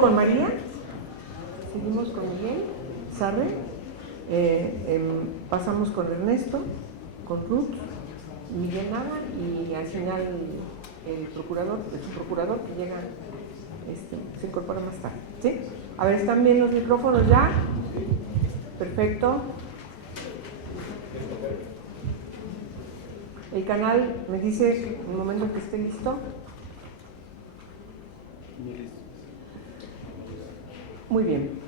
con María, seguimos con Miguel Sarre, pasamos con Ernesto, con Ruth, Miguel Nava y al final el procurador, su procurador que llega, se incorpora más tarde. ¿Sí? A ver, ¿están bien los micrófonos ya? Perfecto. El canal me dice en el momento que esté listo. Muy bien.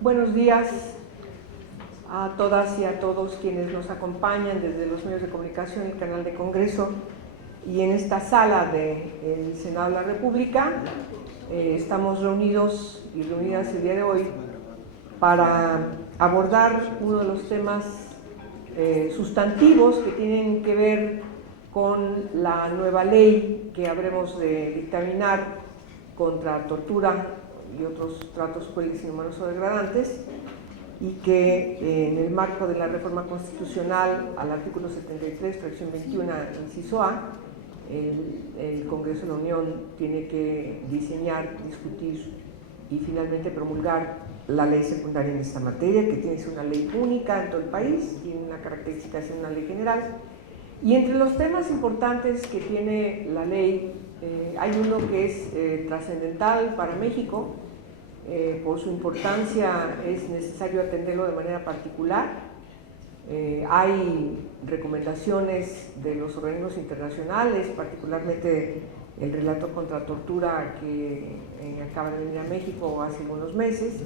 Buenos días a todas y a todos quienes nos acompañan desde los medios de comunicación, el canal de Congreso y en esta sala del Senado de la República. Estamos reunidos y reunidas el día de hoy para abordar uno de los temas sustantivos que tienen que ver con la nueva ley que habremos de dictaminar contra tortura y otros tratos crueles, inhumanos o degradantes, y que en el marco de la reforma constitucional al artículo 73, fracción 21, inciso A, el Congreso de la Unión tiene que diseñar, discutir y finalmente promulgar la ley secundaria en esta materia, que tiene que ser una ley única en todo el país, tiene una característica de ser una ley general. Y entre los temas importantes que tiene la ley, hay uno que es trascendental para México. Por su importancia es necesario atenderlo de manera particular. Hay recomendaciones de los organismos internacionales, particularmente el relato contra tortura que acaba de venir a México hace algunos meses,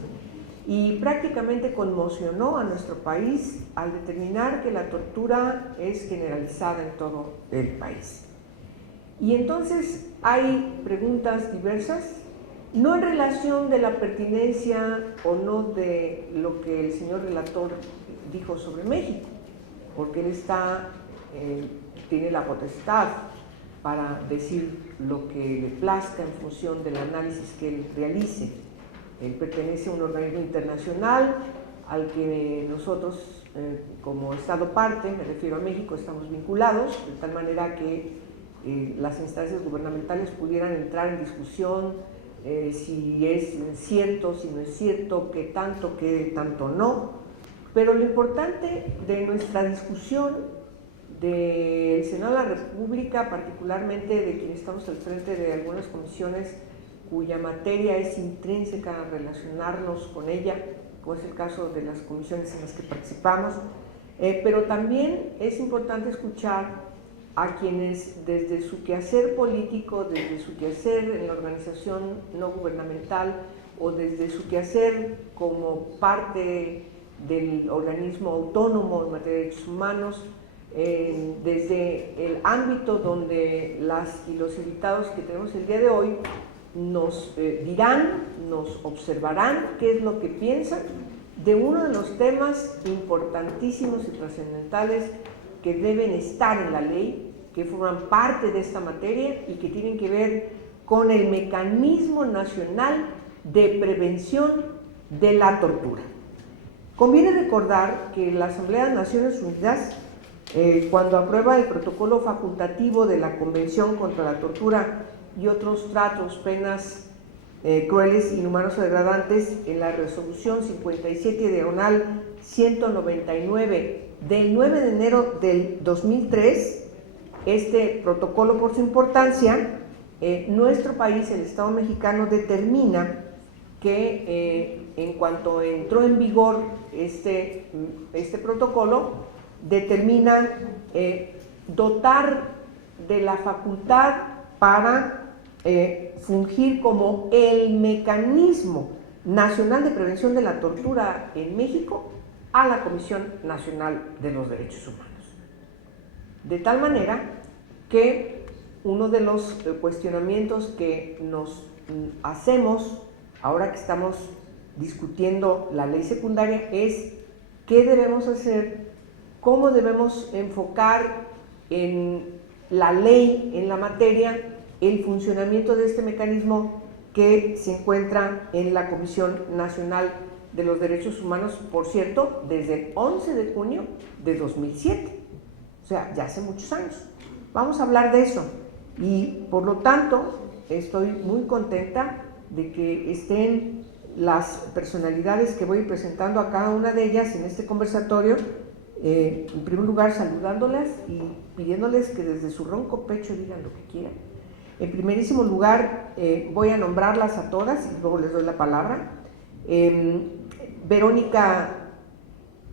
y prácticamente conmocionó a nuestro país al determinar que la tortura es generalizada en todo el país. Y entonces hay preguntas diversas, no en relación de la pertinencia o no de lo que el señor relator dijo sobre México, porque él tiene la potestad para decir lo que le plazca en función del análisis que él realice. Él pertenece a un organismo internacional al que nosotros, como Estado parte, me refiero a México, estamos vinculados, de tal manera que las instancias gubernamentales pudieran entrar en discusión si es cierto, si no es cierto, qué tanto no. Pero lo importante de nuestra discusión del Senado de la República, particularmente de quienes estamos al frente de algunas comisiones cuya materia es intrínseca a relacionarnos con ella, como es el caso de las comisiones en las que participamos, pero también es importante escuchar a quienes desde su quehacer político, desde su quehacer en la organización no gubernamental o desde su quehacer como parte del organismo autónomo en materia de derechos humanos, desde el ámbito donde las y los invitados que tenemos el día de hoy nos dirán, nos observarán qué es lo que piensan de uno de los temas importantísimos y trascendentales que deben estar en la ley, que forman parte de esta materia y que tienen que ver con el mecanismo nacional de prevención de la tortura. Conviene recordar que la Asamblea de Naciones Unidas, cuando aprueba el protocolo facultativo de la Convención contra la Tortura y otros tratos, penas crueles, inhumanos o degradantes, en la resolución 57/199 del 9 de enero del 2003, este protocolo, por su importancia, nuestro país, el Estado mexicano, determina que en cuanto entró en vigor este protocolo, determina dotar de la facultad para fungir como el mecanismo nacional de prevención de la tortura en México a la Comisión Nacional de los Derechos Humanos. De tal manera que uno de los cuestionamientos que nos hacemos ahora que estamos discutiendo la ley secundaria es qué debemos hacer, cómo debemos enfocar en la ley, en la materia, el funcionamiento de este mecanismo que se encuentra en la Comisión Nacional de los Derechos Humanos, por cierto, desde el 11 de junio de 2007, o sea, ya hace muchos años. Vamos a hablar de eso y, por lo tanto, estoy muy contenta de que estén las personalidades que voy presentando a cada una de ellas en este conversatorio, en primer lugar saludándolas y pidiéndoles que desde su ronco pecho digan lo que quieran. En primerísimo lugar, voy a nombrarlas a todas y luego les doy la palabra. Verónica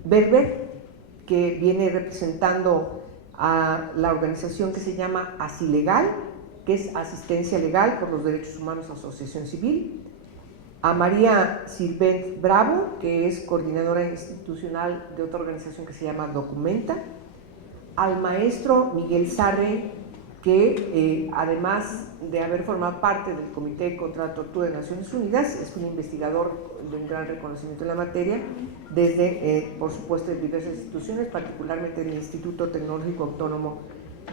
Berber, que viene representando a la organización que se llama Asilegal, que es Asistencia Legal por los Derechos Humanos Asociación Civil. A María Sirvent Bravo, que es coordinadora institucional de otra organización que se llama Documenta. Al maestro Miguel Sarre, que además de haber formado parte del Comité contra la Tortura de Naciones Unidas, es un investigador de un gran reconocimiento en la materia, desde, por supuesto, de diversas instituciones, particularmente el Instituto Tecnológico Autónomo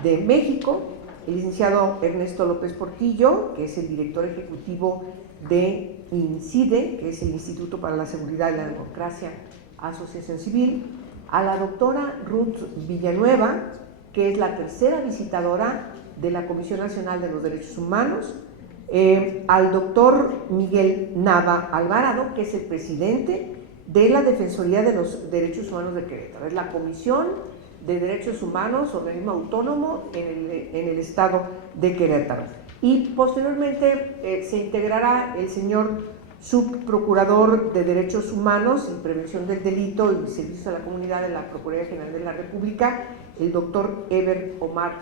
de México. El licenciado Ernesto López Portillo, que es el director ejecutivo de INCIDE, que es el Instituto para la Seguridad y la Democracia, Asociación Civil. A la doctora Ruth Villanueva, que es la tercera visitadora de la Comisión Nacional de los Derechos Humanos, al doctor Miguel Nava Alvarado, que es el presidente de la Defensoría de los Derechos Humanos de Querétaro, es la Comisión de Derechos Humanos, organismo autónomo en el estado de Querétaro. Y posteriormente se integrará el señor subprocurador de Derechos Humanos y Prevención del Delito y Servicios a la Comunidad de la Procuraduría General de la República, el doctor Eber Omar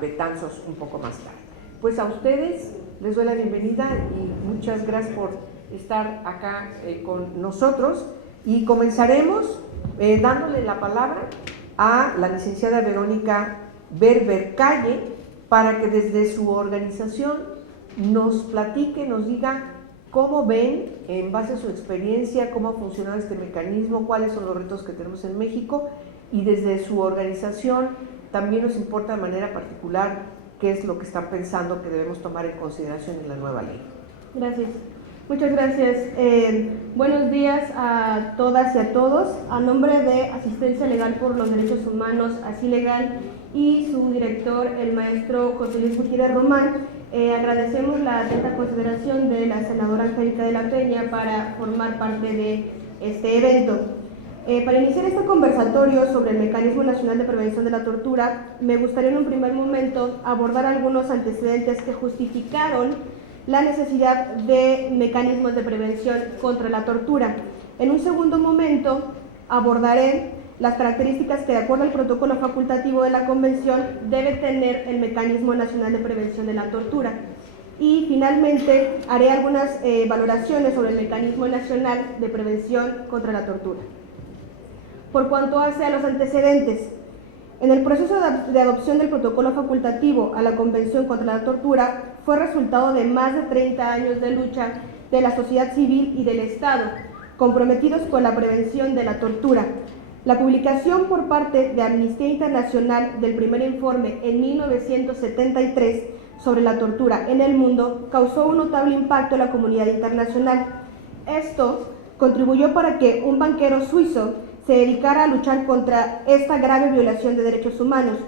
Betanzos, un poco más tarde. Pues a ustedes les doy la bienvenida y muchas gracias por estar acá con nosotros, y comenzaremos dándole la palabra a la licenciada Verónica Berber Calle para que desde su organización nos platique, nos diga cómo ven, en base a su experiencia, cómo ha funcionado este mecanismo, cuáles son los retos que tenemos en México, y desde su organización también nos importa de manera particular qué es lo que están pensando que debemos tomar en consideración en la nueva ley. Gracias. Muchas gracias. Buenos días a todas y a todos. A nombre de Asistencia Legal por los Derechos Humanos, Asilegal, y su director, el maestro José Luis Gutiérrez Román, agradecemos la atenta consideración de la senadora Angélica de la Peña para formar parte de este evento. Para iniciar este conversatorio sobre el Mecanismo Nacional de Prevención de la Tortura, me gustaría en un primer momento abordar algunos antecedentes que justificaron la necesidad de mecanismos de prevención contra la tortura. En un segundo momento abordaré las características que, de acuerdo al protocolo facultativo de la Convención, debe tener el Mecanismo Nacional de Prevención de la Tortura. Y finalmente haré algunas valoraciones sobre el Mecanismo Nacional de Prevención contra la Tortura. Por cuanto hace a los antecedentes, en el proceso de adopción del protocolo facultativo a la Convención contra la Tortura fue resultado de más de 30 años de lucha de la sociedad civil y del Estado, comprometidos con la prevención de la tortura. La publicación por parte de Amnistía Internacional del primer informe en 1973 sobre la tortura en el mundo causó un notable impacto en la comunidad internacional. Esto contribuyó para que un banquero suizo se dedicara a luchar contra esta grave violación de derechos humanos,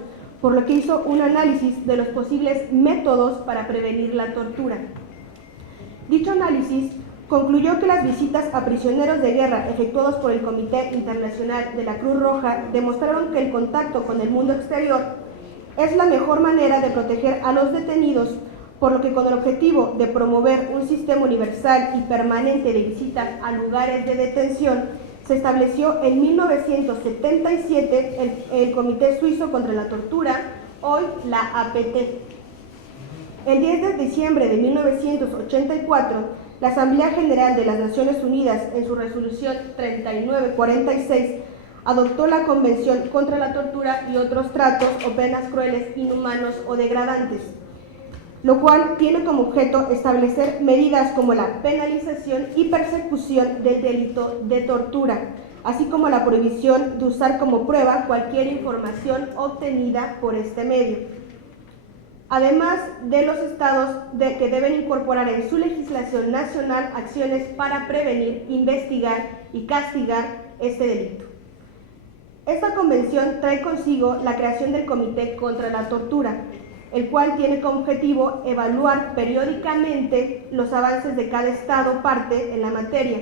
por lo que hizo un análisis de los posibles métodos para prevenir la tortura. Dicho análisis concluyó que las visitas a prisioneros de guerra efectuados por el Comité Internacional de la Cruz Roja demostraron que el contacto con el mundo exterior es la mejor manera de proteger a los detenidos, por lo que con el objetivo de promover un sistema universal y permanente de visitas a lugares de detención, se estableció en 1977 el Comité Suizo contra la Tortura, hoy la APT. El 10 de diciembre de 1984, la Asamblea General de las Naciones Unidas, en su resolución 3946, adoptó la Convención contra la Tortura y otros tratos o penas crueles, inhumanos o degradantes, lo cual tiene como objeto establecer medidas como la penalización y persecución del delito de tortura, así como la prohibición de usar como prueba cualquier información obtenida por este medio. Además de los estados que deben incorporar en su legislación nacional acciones para prevenir, investigar y castigar este delito. Esta convención trae consigo la creación del Comité contra la Tortura. el cual tiene como objetivo evaluar periódicamente los avances de cada Estado parte en la materia.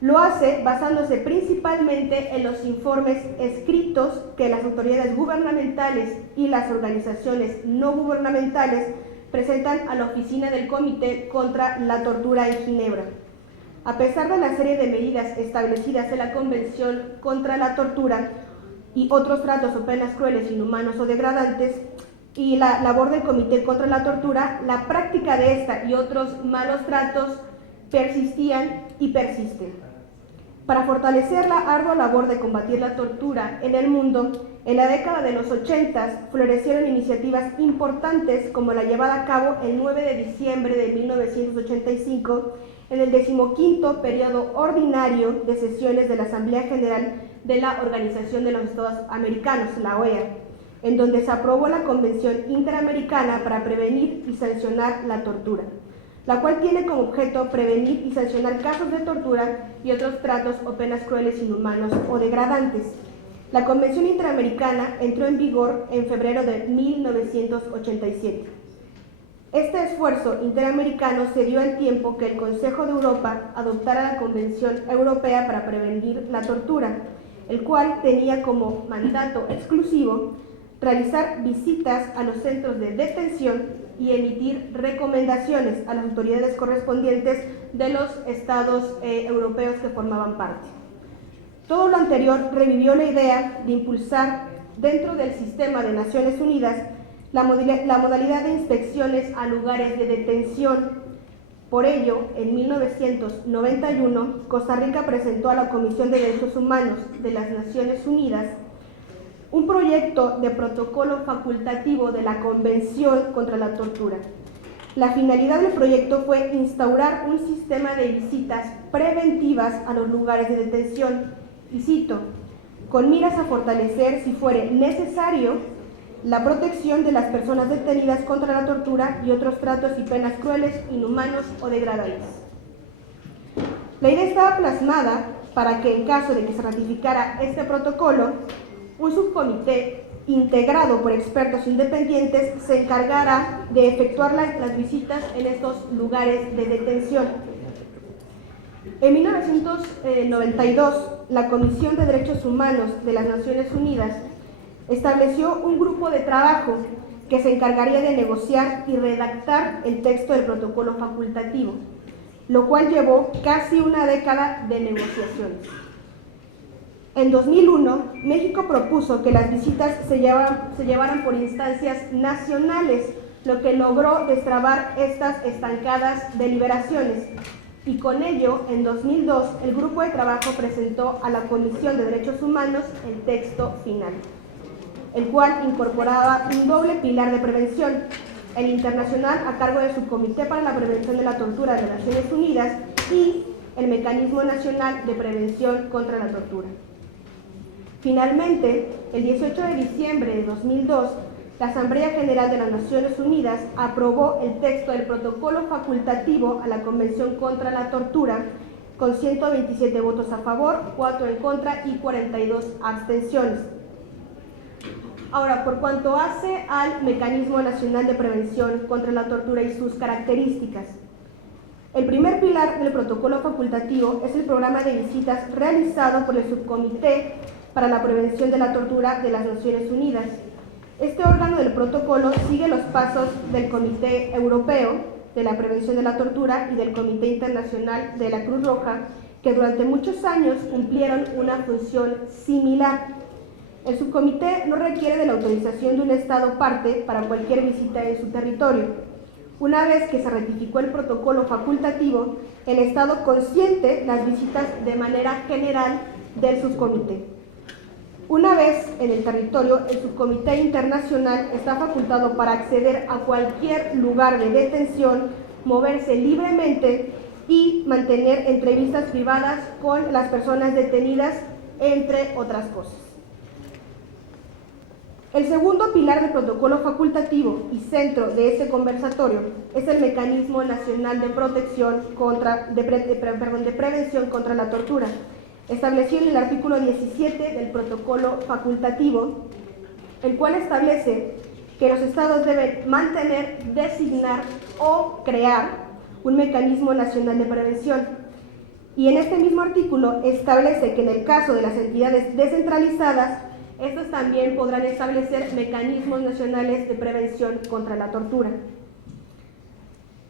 Lo hace basándose principalmente en los informes escritos que las autoridades gubernamentales y las organizaciones no gubernamentales presentan a la Oficina del Comité contra la Tortura en Ginebra. A pesar de la serie de medidas establecidas en la Convención contra la Tortura y otros tratos o penas crueles, inhumanos o degradantes, y la labor del Comité contra la Tortura, la práctica de esta y otros malos tratos persistían y persisten. Para fortalecer la ardua labor de combatir la tortura en el mundo, en la década de los 80 florecieron iniciativas importantes como la llevada a cabo el 9 de diciembre de 1985 en el 15º periodo ordinario de sesiones de la Asamblea General de la Organización de los Estados Americanos, la OEA, en donde se aprobó la Convención Interamericana para prevenir y sancionar la tortura, la cual tiene como objeto prevenir y sancionar casos de tortura y otros tratos o penas crueles, inhumanos o degradantes. La Convención Interamericana entró en vigor en febrero de 1987. Este esfuerzo interamericano se dio al tiempo que el Consejo de Europa adoptara la Convención Europea para prevenir la tortura, el cual tenía como mandato exclusivo realizar visitas a los centros de detención y emitir recomendaciones a las autoridades correspondientes de los estados europeos que formaban parte. Todo lo anterior revivió la idea de impulsar dentro del sistema de Naciones Unidas la modalidad de inspecciones a lugares de detención. Por ello, en 1991, Costa Rica presentó a la Comisión de Derechos Humanos de las Naciones Unidas un proyecto de protocolo facultativo de la Convención contra la Tortura. La finalidad del proyecto fue instaurar un sistema de visitas preventivas a los lugares de detención, y cito, con miras a fortalecer, si fuere necesario, la protección de las personas detenidas contra la tortura y otros tratos y penas crueles, inhumanos o degradantes. La idea estaba plasmada para que, en caso de que se ratificara este protocolo, un subcomité integrado por expertos independientes se encargara de efectuar las visitas en estos lugares de detención. En 1992, la Comisión de Derechos Humanos de las Naciones Unidas estableció un grupo de trabajo que se encargaría de negociar y redactar el texto del protocolo facultativo, lo cual llevó casi una década de negociaciones. En 2001, México propuso que las visitas se llevaran por instancias nacionales, lo que logró destrabar estas estancadas deliberaciones. Y con ello, en 2002, el grupo de trabajo presentó a la Comisión de Derechos Humanos el texto final, el cual incorporaba un doble pilar de prevención, el internacional a cargo del Subcomité para la Prevención de la Tortura de las Naciones Unidas y el Mecanismo Nacional de Prevención contra la Tortura. Finalmente, el 18 de diciembre de 2002, la Asamblea General de las Naciones Unidas aprobó el texto del protocolo facultativo a la Convención contra la Tortura con 127 votos a favor, 4 en contra y 42 abstenciones. Ahora, por cuanto hace al Mecanismo Nacional de Prevención contra la Tortura y sus características, el primer pilar del protocolo facultativo es el programa de visitas realizado por el Subcomité para la Prevención de la Tortura de las Naciones Unidas. Este órgano del protocolo sigue los pasos del Comité Europeo de la Prevención de la Tortura y del Comité Internacional de la Cruz Roja, que durante muchos años cumplieron una función similar. El subcomité no requiere de la autorización de un Estado parte para cualquier visita en su territorio. Una vez que se ratificó el protocolo facultativo, el Estado consiente las visitas de manera general del subcomité. Una vez en el territorio, el subcomité internacional está facultado para acceder a cualquier lugar de detención, moverse libremente y mantener entrevistas privadas con las personas detenidas, entre otras cosas. El segundo pilar del protocolo facultativo y centro de este conversatorio es el Mecanismo Nacional de Prevención contra la Tortura, establecido en el artículo 17 del protocolo facultativo, el cual establece que los estados deben mantener, designar o crear un mecanismo nacional de prevención. Y en este mismo artículo establece que en el caso de las entidades descentralizadas, estos también podrán establecer mecanismos nacionales de prevención contra la tortura.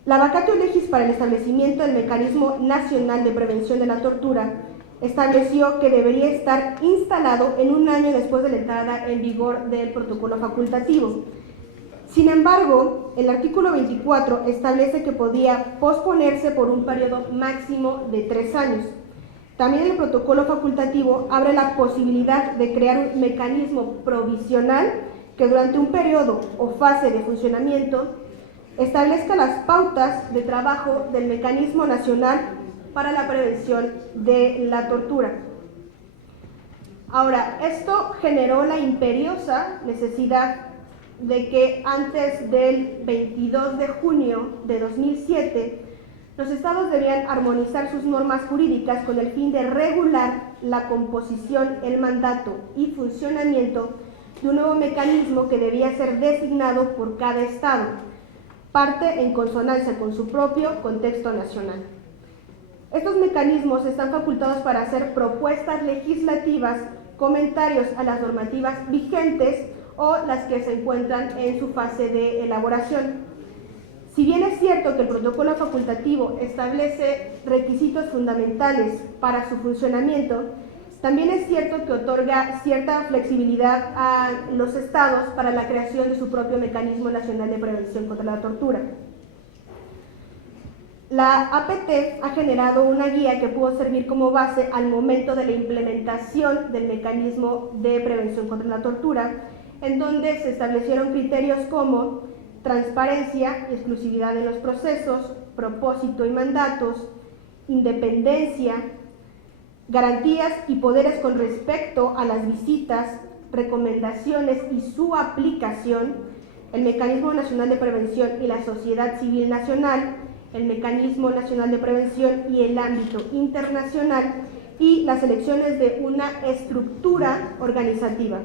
La vacatio legis para el establecimiento del mecanismo nacional de prevención de la tortura estableció que debería estar instalado en un año después de la entrada en vigor del protocolo facultativo. Sin embargo, el artículo 24 establece que podía posponerse por un periodo máximo de 3 años. También el protocolo facultativo abre la posibilidad de crear un mecanismo provisional que durante un periodo o fase de funcionamiento establezca las pautas de trabajo del Mecanismo Nacional para la Prevención de la Tortura. Ahora, esto generó la imperiosa necesidad de que antes del 22 de junio de 2007, los estados debían armonizar sus normas jurídicas con el fin de regular la composición, el mandato y funcionamiento de un nuevo mecanismo que debía ser designado por cada estado, parte en consonancia con su propio contexto nacional. Estos mecanismos están facultados para hacer propuestas legislativas, comentarios a las normativas vigentes o las que se encuentran en su fase de elaboración. Si bien es cierto que el protocolo facultativo establece requisitos fundamentales para su funcionamiento, también es cierto que otorga cierta flexibilidad a los estados para la creación de su propio mecanismo nacional de prevención contra la tortura. La APT ha generado una guía que pudo servir como base al momento de la implementación del mecanismo de prevención contra la tortura, en donde se establecieron criterios como transparencia y exclusividad de los procesos, propósito y mandatos, independencia, garantías y poderes con respecto a las visitas, recomendaciones y su aplicación, el Mecanismo Nacional de Prevención y la Sociedad Civil Nacional, el Mecanismo Nacional de Prevención y el ámbito internacional, y las elecciones de una estructura organizativa.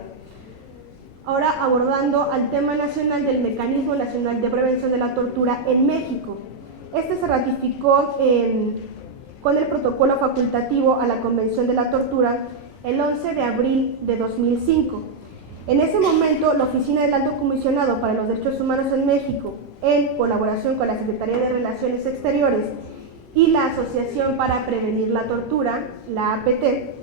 Ahora abordando al tema nacional del Mecanismo Nacional de Prevención de la Tortura en México. Este se ratificó con el protocolo facultativo a la Convención de la Tortura el 11 de abril de 2005. En ese momento, la Oficina del Alto Comisionado para los Derechos Humanos en México, en colaboración con la Secretaría de Relaciones Exteriores y la Asociación para Prevenir la Tortura, la APT,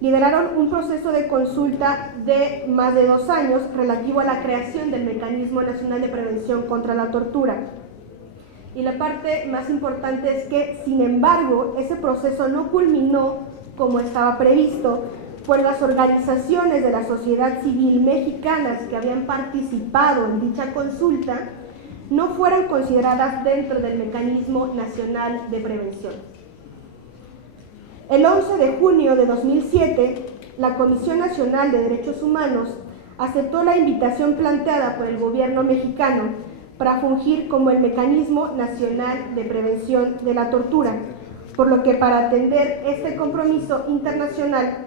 lideraron un proceso de consulta de más de 2 años relativo a la creación del Mecanismo Nacional de Prevención contra la Tortura. Y la parte más importante es que, sin embargo, ese proceso no culminó como estaba previsto, pues las organizaciones de la sociedad civil mexicanas que habían participado en dicha consulta no fueron consideradas dentro del Mecanismo Nacional de Prevención. El 11 de junio de 2007, la Comisión Nacional de Derechos Humanos aceptó la invitación planteada por el gobierno mexicano para fungir como el Mecanismo Nacional de Prevención de la Tortura, por lo que para atender este compromiso internacional,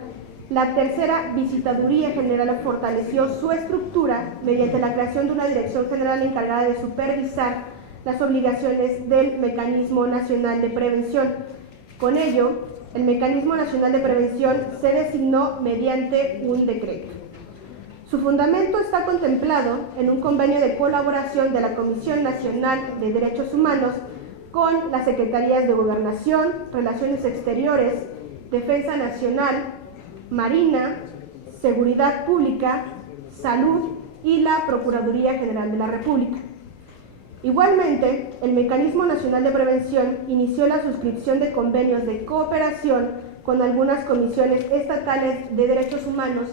la Tercera Visitaduría General fortaleció su estructura mediante la creación de una dirección general encargada de supervisar las obligaciones del Mecanismo Nacional de Prevención. Con ello, el Mecanismo Nacional de Prevención se designó mediante un decreto. Su fundamento está contemplado en un convenio de colaboración de la Comisión Nacional de Derechos Humanos con las Secretarías de Gobernación, Relaciones Exteriores, Defensa Nacional, Marina, Seguridad Pública, Salud y la Procuraduría General de la República. Igualmente, el Mecanismo Nacional de Prevención inició la suscripción de convenios de cooperación con algunas comisiones estatales de derechos humanos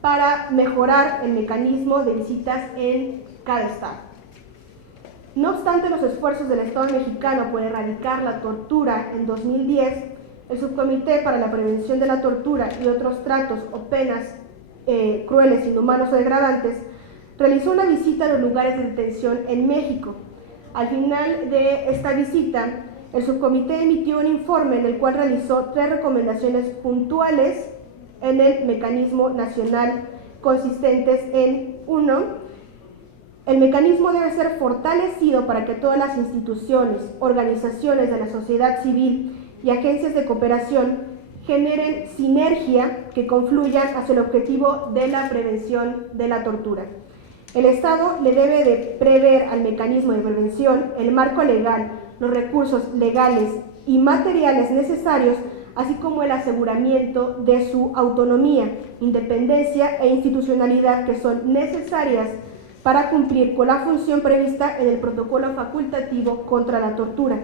para mejorar el mecanismo de visitas en cada estado. No obstante los esfuerzos del Estado mexicano por erradicar la tortura en 2010, el Subcomité para la Prevención de la Tortura y otros tratos o penas crueles, inhumanos o degradantes realizó una visita a los lugares de detención en México. Al final de esta visita, el subcomité emitió un informe en el cual realizó 3 recomendaciones puntuales en el mecanismo nacional, consistentes en 1. El mecanismo debe ser fortalecido para que todas las instituciones, organizaciones de la sociedad civil y agencias de cooperación generen sinergia que confluyan hacia el objetivo de la prevención de la tortura. El Estado le debe de prever al mecanismo de prevención el marco legal, los recursos legales y materiales necesarios, así como el aseguramiento de su autonomía, independencia e institucionalidad que son necesarias para cumplir con la función prevista en el protocolo facultativo contra la tortura.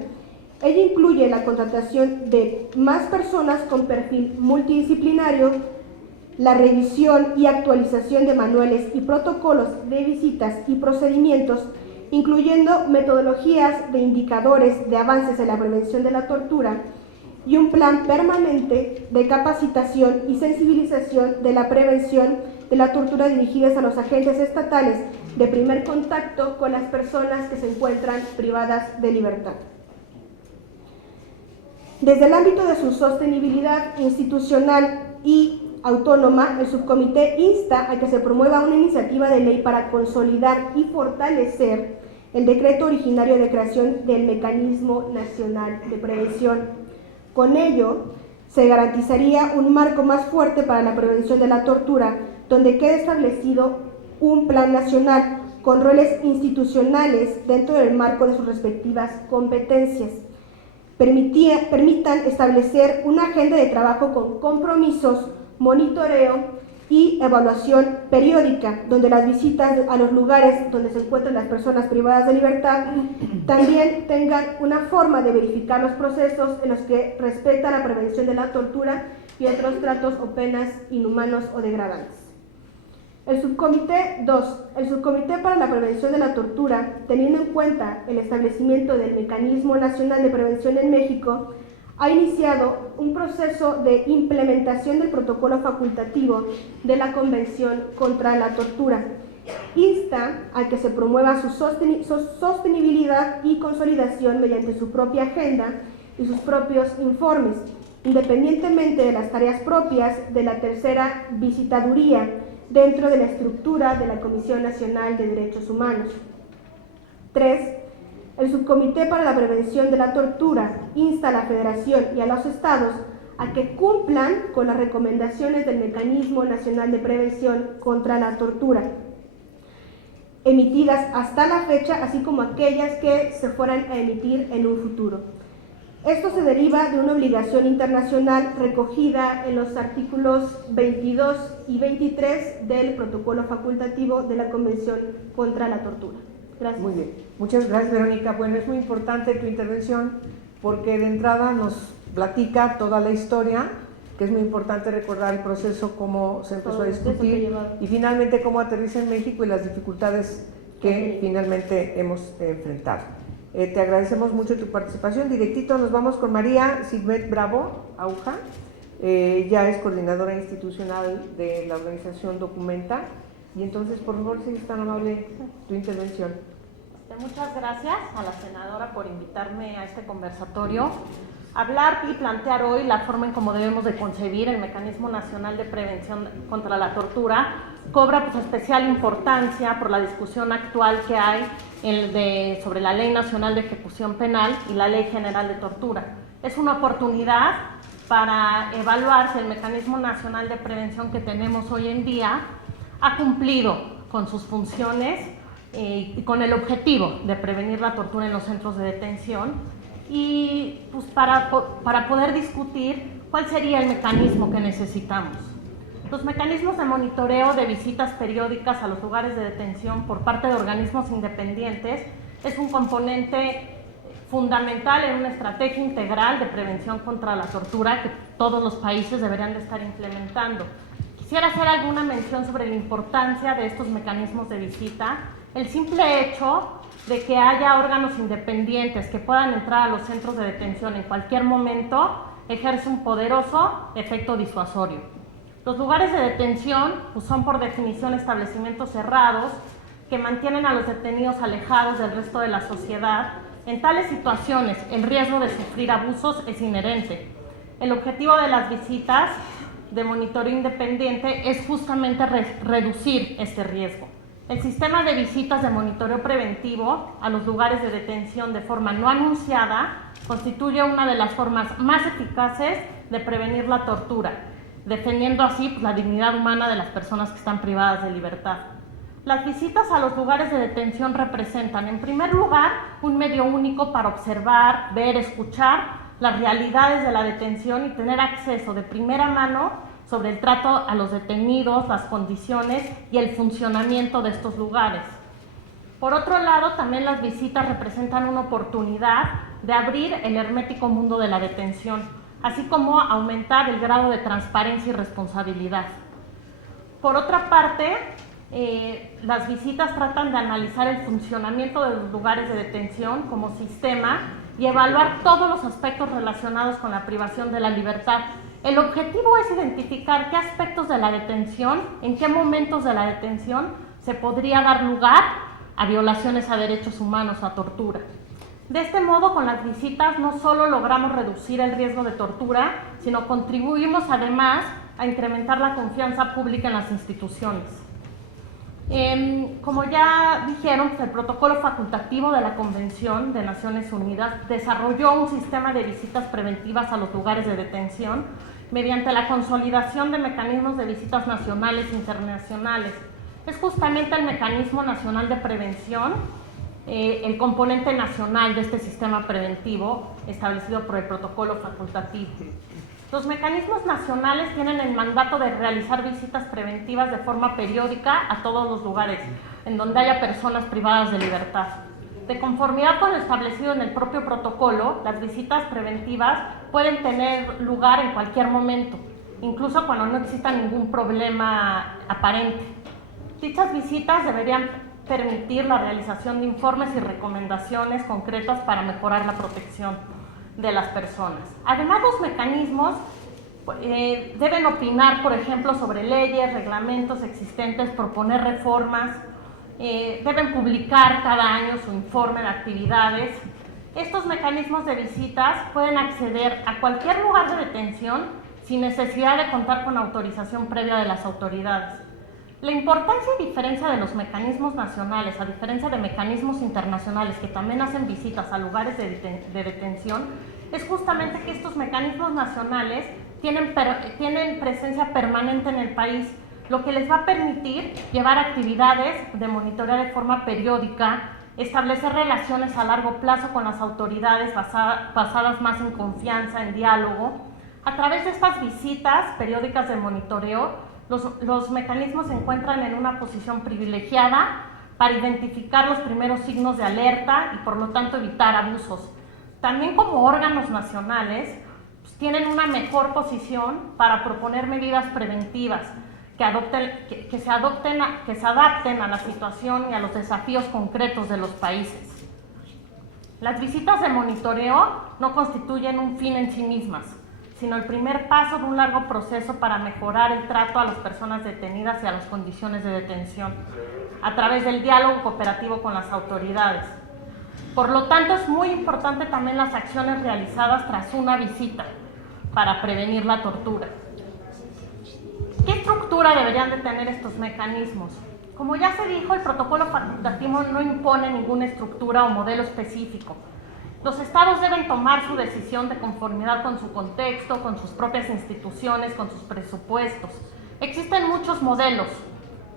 Ella incluye la contratación de más personas con perfil multidisciplinario, la revisión y actualización de manuales y protocolos de visitas y procedimientos, incluyendo metodologías de indicadores de avances en la prevención de la tortura y un plan permanente de capacitación y sensibilización de la prevención de la tortura dirigidas a los agentes estatales de primer contacto con las personas que se encuentran privadas de libertad. Desde el ámbito de su sostenibilidad institucional y autónoma, el subcomité insta a que se promueva una iniciativa de ley para consolidar y fortalecer el decreto originario de creación del Mecanismo Nacional de Prevención. Con ello, se garantizaría un marco más fuerte para la prevención de la tortura, donde quede establecido un plan nacional con roles institucionales dentro del marco de sus respectivas competencias. Permitan establecer una agenda de trabajo con compromisos, monitoreo y evaluación periódica, donde las visitas a los lugares donde se encuentran las personas privadas de libertad también tengan una forma de verificar los procesos en los que respecta la prevención de la tortura y otros tratos o penas inhumanos o degradantes. El subcomité 2. El subcomité para la prevención de la tortura, teniendo en cuenta el establecimiento del Mecanismo Nacional de Prevención en México, ha iniciado un proceso de implementación del protocolo facultativo de la Convención contra la Tortura. Insta a que se promueva su sostenibilidad y consolidación mediante su propia agenda y sus propios informes, independientemente de las tareas propias de la tercera visitaduría dentro de la estructura de la Comisión Nacional de Derechos Humanos. 3. El Subcomité para la Prevención de la Tortura insta a la Federación y a los estados a que cumplan con las recomendaciones del Mecanismo Nacional de Prevención contra la Tortura, emitidas hasta la fecha, así como aquellas que se fueran a emitir en un futuro. Esto se deriva de una obligación internacional recogida en los artículos 22 y 23 del Protocolo Facultativo de la Convención contra la Tortura. Gracias. Muy bien. Muchas gracias, Verónica. Bueno, es muy importante tu intervención porque de entrada nos platica toda la historia, que es muy importante recordar el proceso, cómo se empezó a discutir y finalmente cómo aterriza en México y las dificultades que finalmente hemos enfrentado. Te agradecemos mucho tu participación. Directito nos vamos con María Sigmet Bravo Auja. Ella es coordinadora institucional de la organización Documenta. Y entonces, por favor, si es tan amable tu intervención. Muchas gracias a la senadora por invitarme a este conversatorio. Hablar y plantear hoy la forma en cómo debemos de concebir el Mecanismo Nacional de Prevención contra la Tortura cobra especial importancia por la discusión actual que hay sobre la Ley Nacional de Ejecución Penal y la Ley General de Tortura. Es una oportunidad para evaluar si el Mecanismo Nacional de Prevención que tenemos hoy en día ha cumplido con sus funciones y con el objetivo de prevenir la tortura en los centros de detención y pues, para poder discutir cuál sería el mecanismo que necesitamos. Los mecanismos de monitoreo de visitas periódicas a los lugares de detención por parte de organismos independientes es un componente fundamental en una estrategia integral de prevención contra la tortura que todos los países deberían de estar implementando. Quisiera hacer alguna mención sobre la importancia de estos mecanismos de visita. El simple hecho de que haya órganos independientes que puedan entrar a los centros de detención en cualquier momento ejerce un poderoso efecto disuasorio. Los lugares de detención pues, son por definición establecimientos cerrados que mantienen a los detenidos alejados del resto de la sociedad. En tales situaciones, el riesgo de sufrir abusos es inherente. El objetivo de las visitas de monitoreo independiente es justamente reducir este riesgo. El sistema de visitas de monitoreo preventivo a los lugares de detención de forma no anunciada constituye una de las formas más eficaces de prevenir la tortura, defendiendo así la dignidad humana de las personas que están privadas de libertad. Las visitas a los lugares de detención representan, en primer lugar, un medio único para observar, ver, escuchar las realidades de la detención y tener acceso de primera mano sobre el trato a los detenidos, las condiciones y el funcionamiento de estos lugares. Por otro lado, también las visitas representan una oportunidad de abrir el hermético mundo de la detención, así como aumentar el grado de transparencia y responsabilidad. Por otra parte, las visitas tratan de analizar el funcionamiento de los lugares de detención como sistema y evaluar todos los aspectos relacionados con la privación de la libertad. El objetivo es identificar qué aspectos de la detención, en qué momentos de la detención se podría dar lugar a violaciones a derechos humanos, a tortura. De este modo, con las visitas no solo logramos reducir el riesgo de tortura, sino contribuimos además a incrementar la confianza pública en las instituciones. Como ya dijeron, el protocolo facultativo de la Convención de Naciones Unidas desarrolló un sistema de visitas preventivas a los lugares de detención mediante la consolidación de mecanismos de visitas nacionales e internacionales. Es justamente el Mecanismo Nacional de Prevención, el componente nacional de este sistema preventivo establecido por el protocolo facultativo. Los mecanismos nacionales tienen el mandato de realizar visitas preventivas de forma periódica a todos los lugares en donde haya personas privadas de libertad. De conformidad con lo establecido en el propio protocolo, las visitas preventivas pueden tener lugar en cualquier momento, incluso cuando no exista ningún problema aparente. Dichas visitas deberían permitir la realización de informes y recomendaciones concretas para mejorar la protección de las personas. Además, los mecanismos deben opinar, por ejemplo, sobre leyes, reglamentos existentes, proponer reformas, deben publicar cada año su informe de actividades. Estos mecanismos de visitas pueden acceder a cualquier lugar de detención sin necesidad de contar con autorización previa de las autoridades. La importancia y diferencia de los mecanismos nacionales, a diferencia de mecanismos internacionales que también hacen visitas a lugares de detención, es justamente que estos mecanismos nacionales tienen presencia permanente en el país, lo que les va a permitir llevar actividades de monitoreo de forma periódica, establecer relaciones a largo plazo con las autoridades basadas más en confianza, en diálogo. A través de estas visitas periódicas de monitoreo, los mecanismos se encuentran en una posición privilegiada para identificar los primeros signos de alerta y por lo tanto evitar abusos. También como órganos nacionales tienen una mejor posición para proponer medidas preventivas que se adapten a la situación y a los desafíos concretos de los países. Las visitas de monitoreo no constituyen un fin en sí mismas, sino el primer paso de un largo proceso para mejorar el trato a las personas detenidas y a las condiciones de detención, a través del diálogo cooperativo con las autoridades. Por lo tanto, es muy importante también las acciones realizadas tras una visita para prevenir la tortura. ¿Qué estructura deberían de tener estos mecanismos? Como ya se dijo, el protocolo facultativo no impone ninguna estructura o modelo específico. Los estados deben tomar su decisión de conformidad con su contexto, con sus propias instituciones, con sus presupuestos. Existen muchos modelos,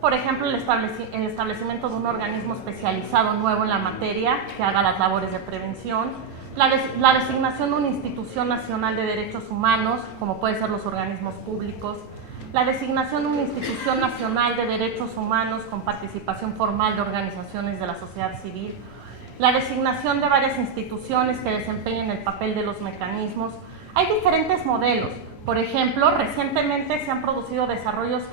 por ejemplo, el establecimiento de un organismo especializado nuevo en la materia que haga las labores de prevención, la designación de una institución nacional de derechos humanos, como pueden ser los organismos públicos, la designación de una institución nacional de derechos humanos con participación formal de organizaciones de la sociedad civil, la designación de varias instituciones que desempeñen el papel de los mecanismos. Hay diferentes modelos. Por ejemplo, recientemente se han producido desarrollos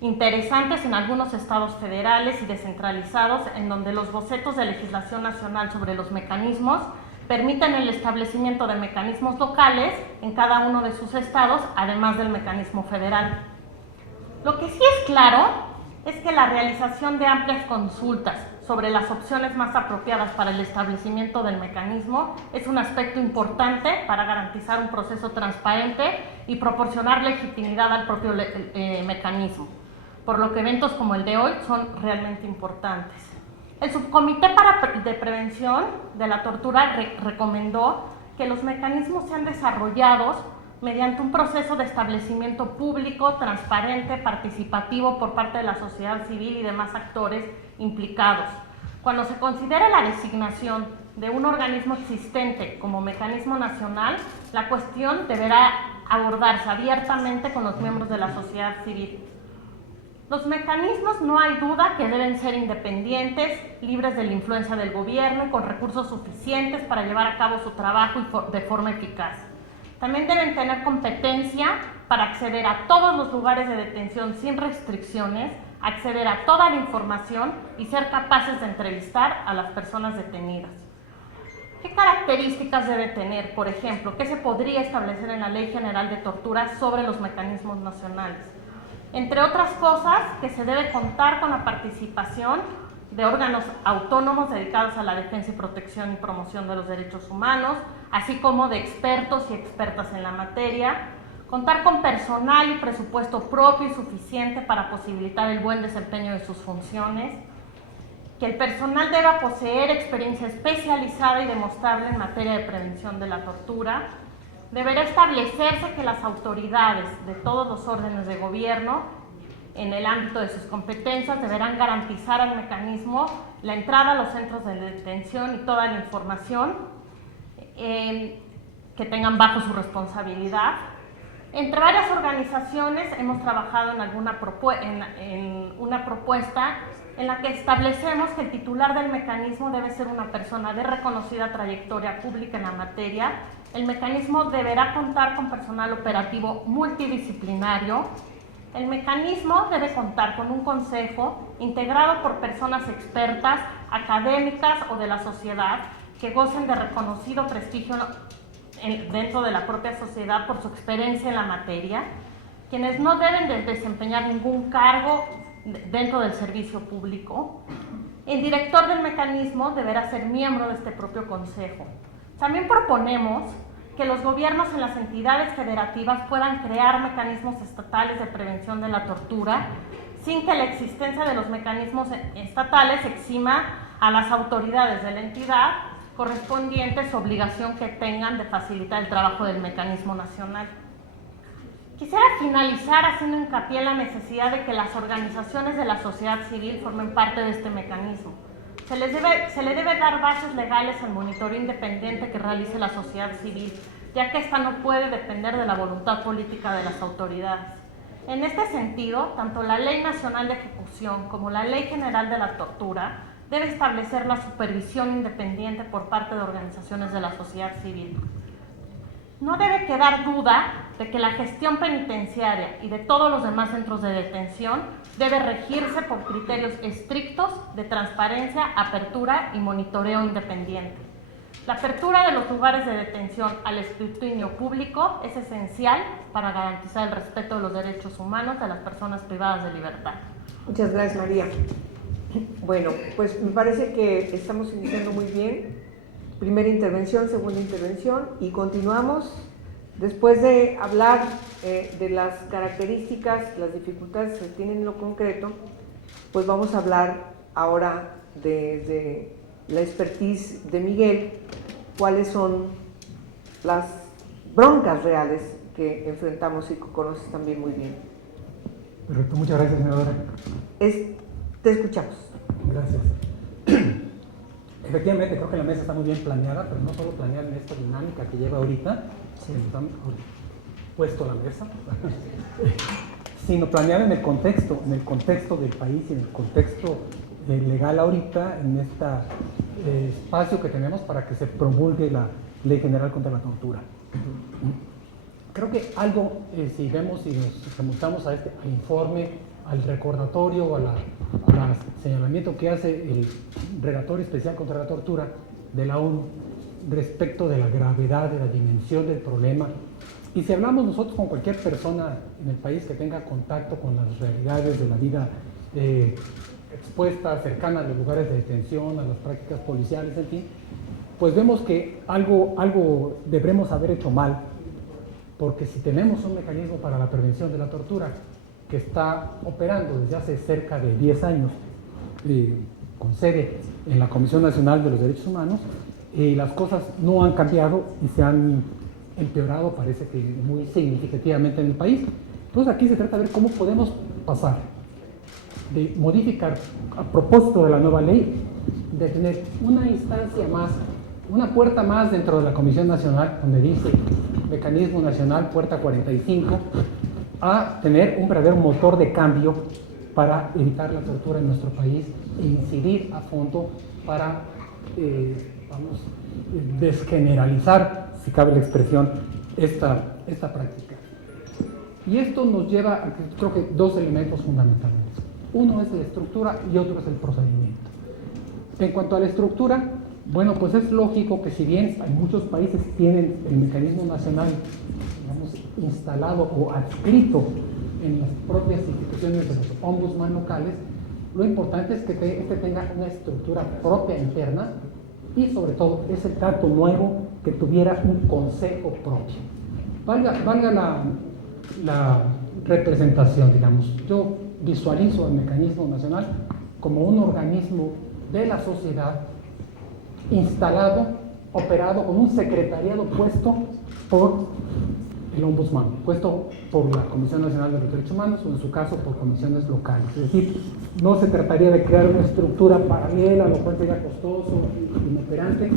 interesantes en algunos estados federales y descentralizados, en donde los bocetos de legislación nacional sobre los mecanismos permiten el establecimiento de mecanismos locales en cada uno de sus estados, además del mecanismo federal. Lo que sí es claro es que la realización de amplias consultas sobre las opciones más apropiadas para el establecimiento del mecanismo es un aspecto importante para garantizar un proceso transparente y proporcionar legitimidad al propio mecanismo. por lo que eventos como el de hoy son realmente importantes. El Subcomité de Prevención de la Tortura recomendó que los mecanismos sean desarrollados mediante un proceso de establecimiento público, transparente, participativo por parte de la sociedad civil y demás actores implicados. Cuando se considere la designación de un organismo existente como mecanismo nacional, la cuestión deberá abordarse abiertamente con los miembros de la sociedad civil. Los mecanismos no hay duda que deben ser independientes, libres de la influencia del gobierno y con recursos suficientes para llevar a cabo su trabajo de forma eficaz. También deben tener competencia para acceder a todos los lugares de detención sin restricciones, acceder a toda la información y ser capaces de entrevistar a las personas detenidas. ¿Qué características debe tener, por ejemplo? ¿Qué se podría establecer en la Ley General de Tortura sobre los mecanismos nacionales? Entre otras cosas, que se debe contar con la participación de órganos autónomos dedicados a la defensa y protección y promoción de los derechos humanos, así como de expertos y expertas en la materia, contar con personal y presupuesto propio y suficiente para posibilitar el buen desempeño de sus funciones, que el personal deba poseer experiencia especializada y demostrable en materia de prevención de la tortura. Deberá establecerse que las autoridades de todos los órdenes de gobierno, en el ámbito de sus competencias, deberán garantizar al mecanismo la entrada a los centros de detención y toda la información que tengan bajo su responsabilidad. Entre varias organizaciones hemos trabajado en una propuesta en la que establecemos que el titular del mecanismo debe ser una persona de reconocida trayectoria pública en la materia. El mecanismo deberá contar con personal operativo multidisciplinario. El mecanismo debe contar con un consejo integrado por personas expertas, académicas o de la sociedad que gocen de reconocido prestigio dentro de la propia sociedad por su experiencia en la materia, quienes no deben de desempeñar ningún cargo dentro del servicio público. El director del mecanismo deberá ser miembro de este propio consejo. También proponemos que los gobiernos en las entidades federativas puedan crear mecanismos estatales de prevención de la tortura sin que la existencia de los mecanismos estatales exima a las autoridades de la entidad correspondientes obligación que tengan de facilitar el trabajo del mecanismo nacional. Quisiera finalizar haciendo hincapié en la necesidad de que las organizaciones de la sociedad civil formen parte de este mecanismo. Se le debe dar bases legales al monitoreo independiente que realice la sociedad civil, ya que esta no puede depender de la voluntad política de las autoridades. En este sentido, tanto la Ley Nacional de Ejecución como la Ley General de la Tortura debe establecer la supervisión independiente por parte de organizaciones de la sociedad civil. No debe quedar duda de que la gestión penitenciaria y de todos los demás centros de detención debe regirse por criterios estrictos de transparencia, apertura y monitoreo independiente. La apertura de los lugares de detención al escrutinio público es esencial para garantizar el respeto de los derechos humanos de las personas privadas de libertad. Muchas gracias, María. Bueno, pues me parece que estamos iniciando muy bien. Primera intervención, segunda intervención y continuamos. Después de hablar de las características, las dificultades que tienen en lo concreto, pues vamos a hablar ahora de la expertise de Miguel, cuáles son las broncas reales que enfrentamos y que conoces también muy bien. Perfecto, muchas gracias, senadora. Te escuchamos. Gracias. Efectivamente, creo que la mesa está muy bien planeada, pero no solo planeada en esta dinámica que lleva ahorita, que nos han puesto a la mesa, sino planeada en el contexto del país y en el contexto legal ahorita, en este espacio que tenemos para que se promulgue la Ley General contra la Tortura. Creo que algo, si vemos y nos remontamos a al informe, al recordatorio o al señalamiento que hace el Relatorio Especial contra la Tortura de la ONU respecto de la gravedad, de la dimensión del problema. Y si hablamos nosotros con cualquier persona en el país que tenga contacto con las realidades de la vida expuesta, cercana a los lugares de detención, a las prácticas policiales, en fin, pues vemos que algo deberemos haber hecho mal, porque si tenemos un mecanismo para la prevención de la tortura, que está operando desde hace cerca de 10 años con sede en la Comisión Nacional de los Derechos Humanos, las cosas no han cambiado y se han empeorado, parece que muy significativamente en el país. Entonces aquí se trata de ver cómo podemos pasar de modificar, a propósito de la nueva ley, de tener una instancia más, una puerta más dentro de la Comisión Nacional, donde dice Mecanismo Nacional, puerta 45, a tener un verdadero motor de cambio para evitar la tortura en nuestro país e incidir a fondo para, desgeneralizar, si cabe la expresión, esta práctica. Y esto nos lleva a, creo que, dos elementos fundamentales. Uno es la estructura y otro es el procedimiento. En cuanto a la estructura, bueno, pues es lógico que si bien hay muchos países que tienen el mecanismo nacional, digamos, instalado o adscrito en las propias instituciones de los ombudsman locales, lo importante es que este tenga una estructura propia interna y sobre todo es el dato nuevo que tuviera un consejo propio. Valga la representación, digamos. Yo visualizo el mecanismo nacional como un organismo de la sociedad instalado, operado con un secretariado puesto por el ombudsman, puesto por la Comisión Nacional de los Derechos Humanos o en su caso por comisiones locales. Es decir, no se trataría de crear una estructura paralela, lo cual sería costoso e inoperante,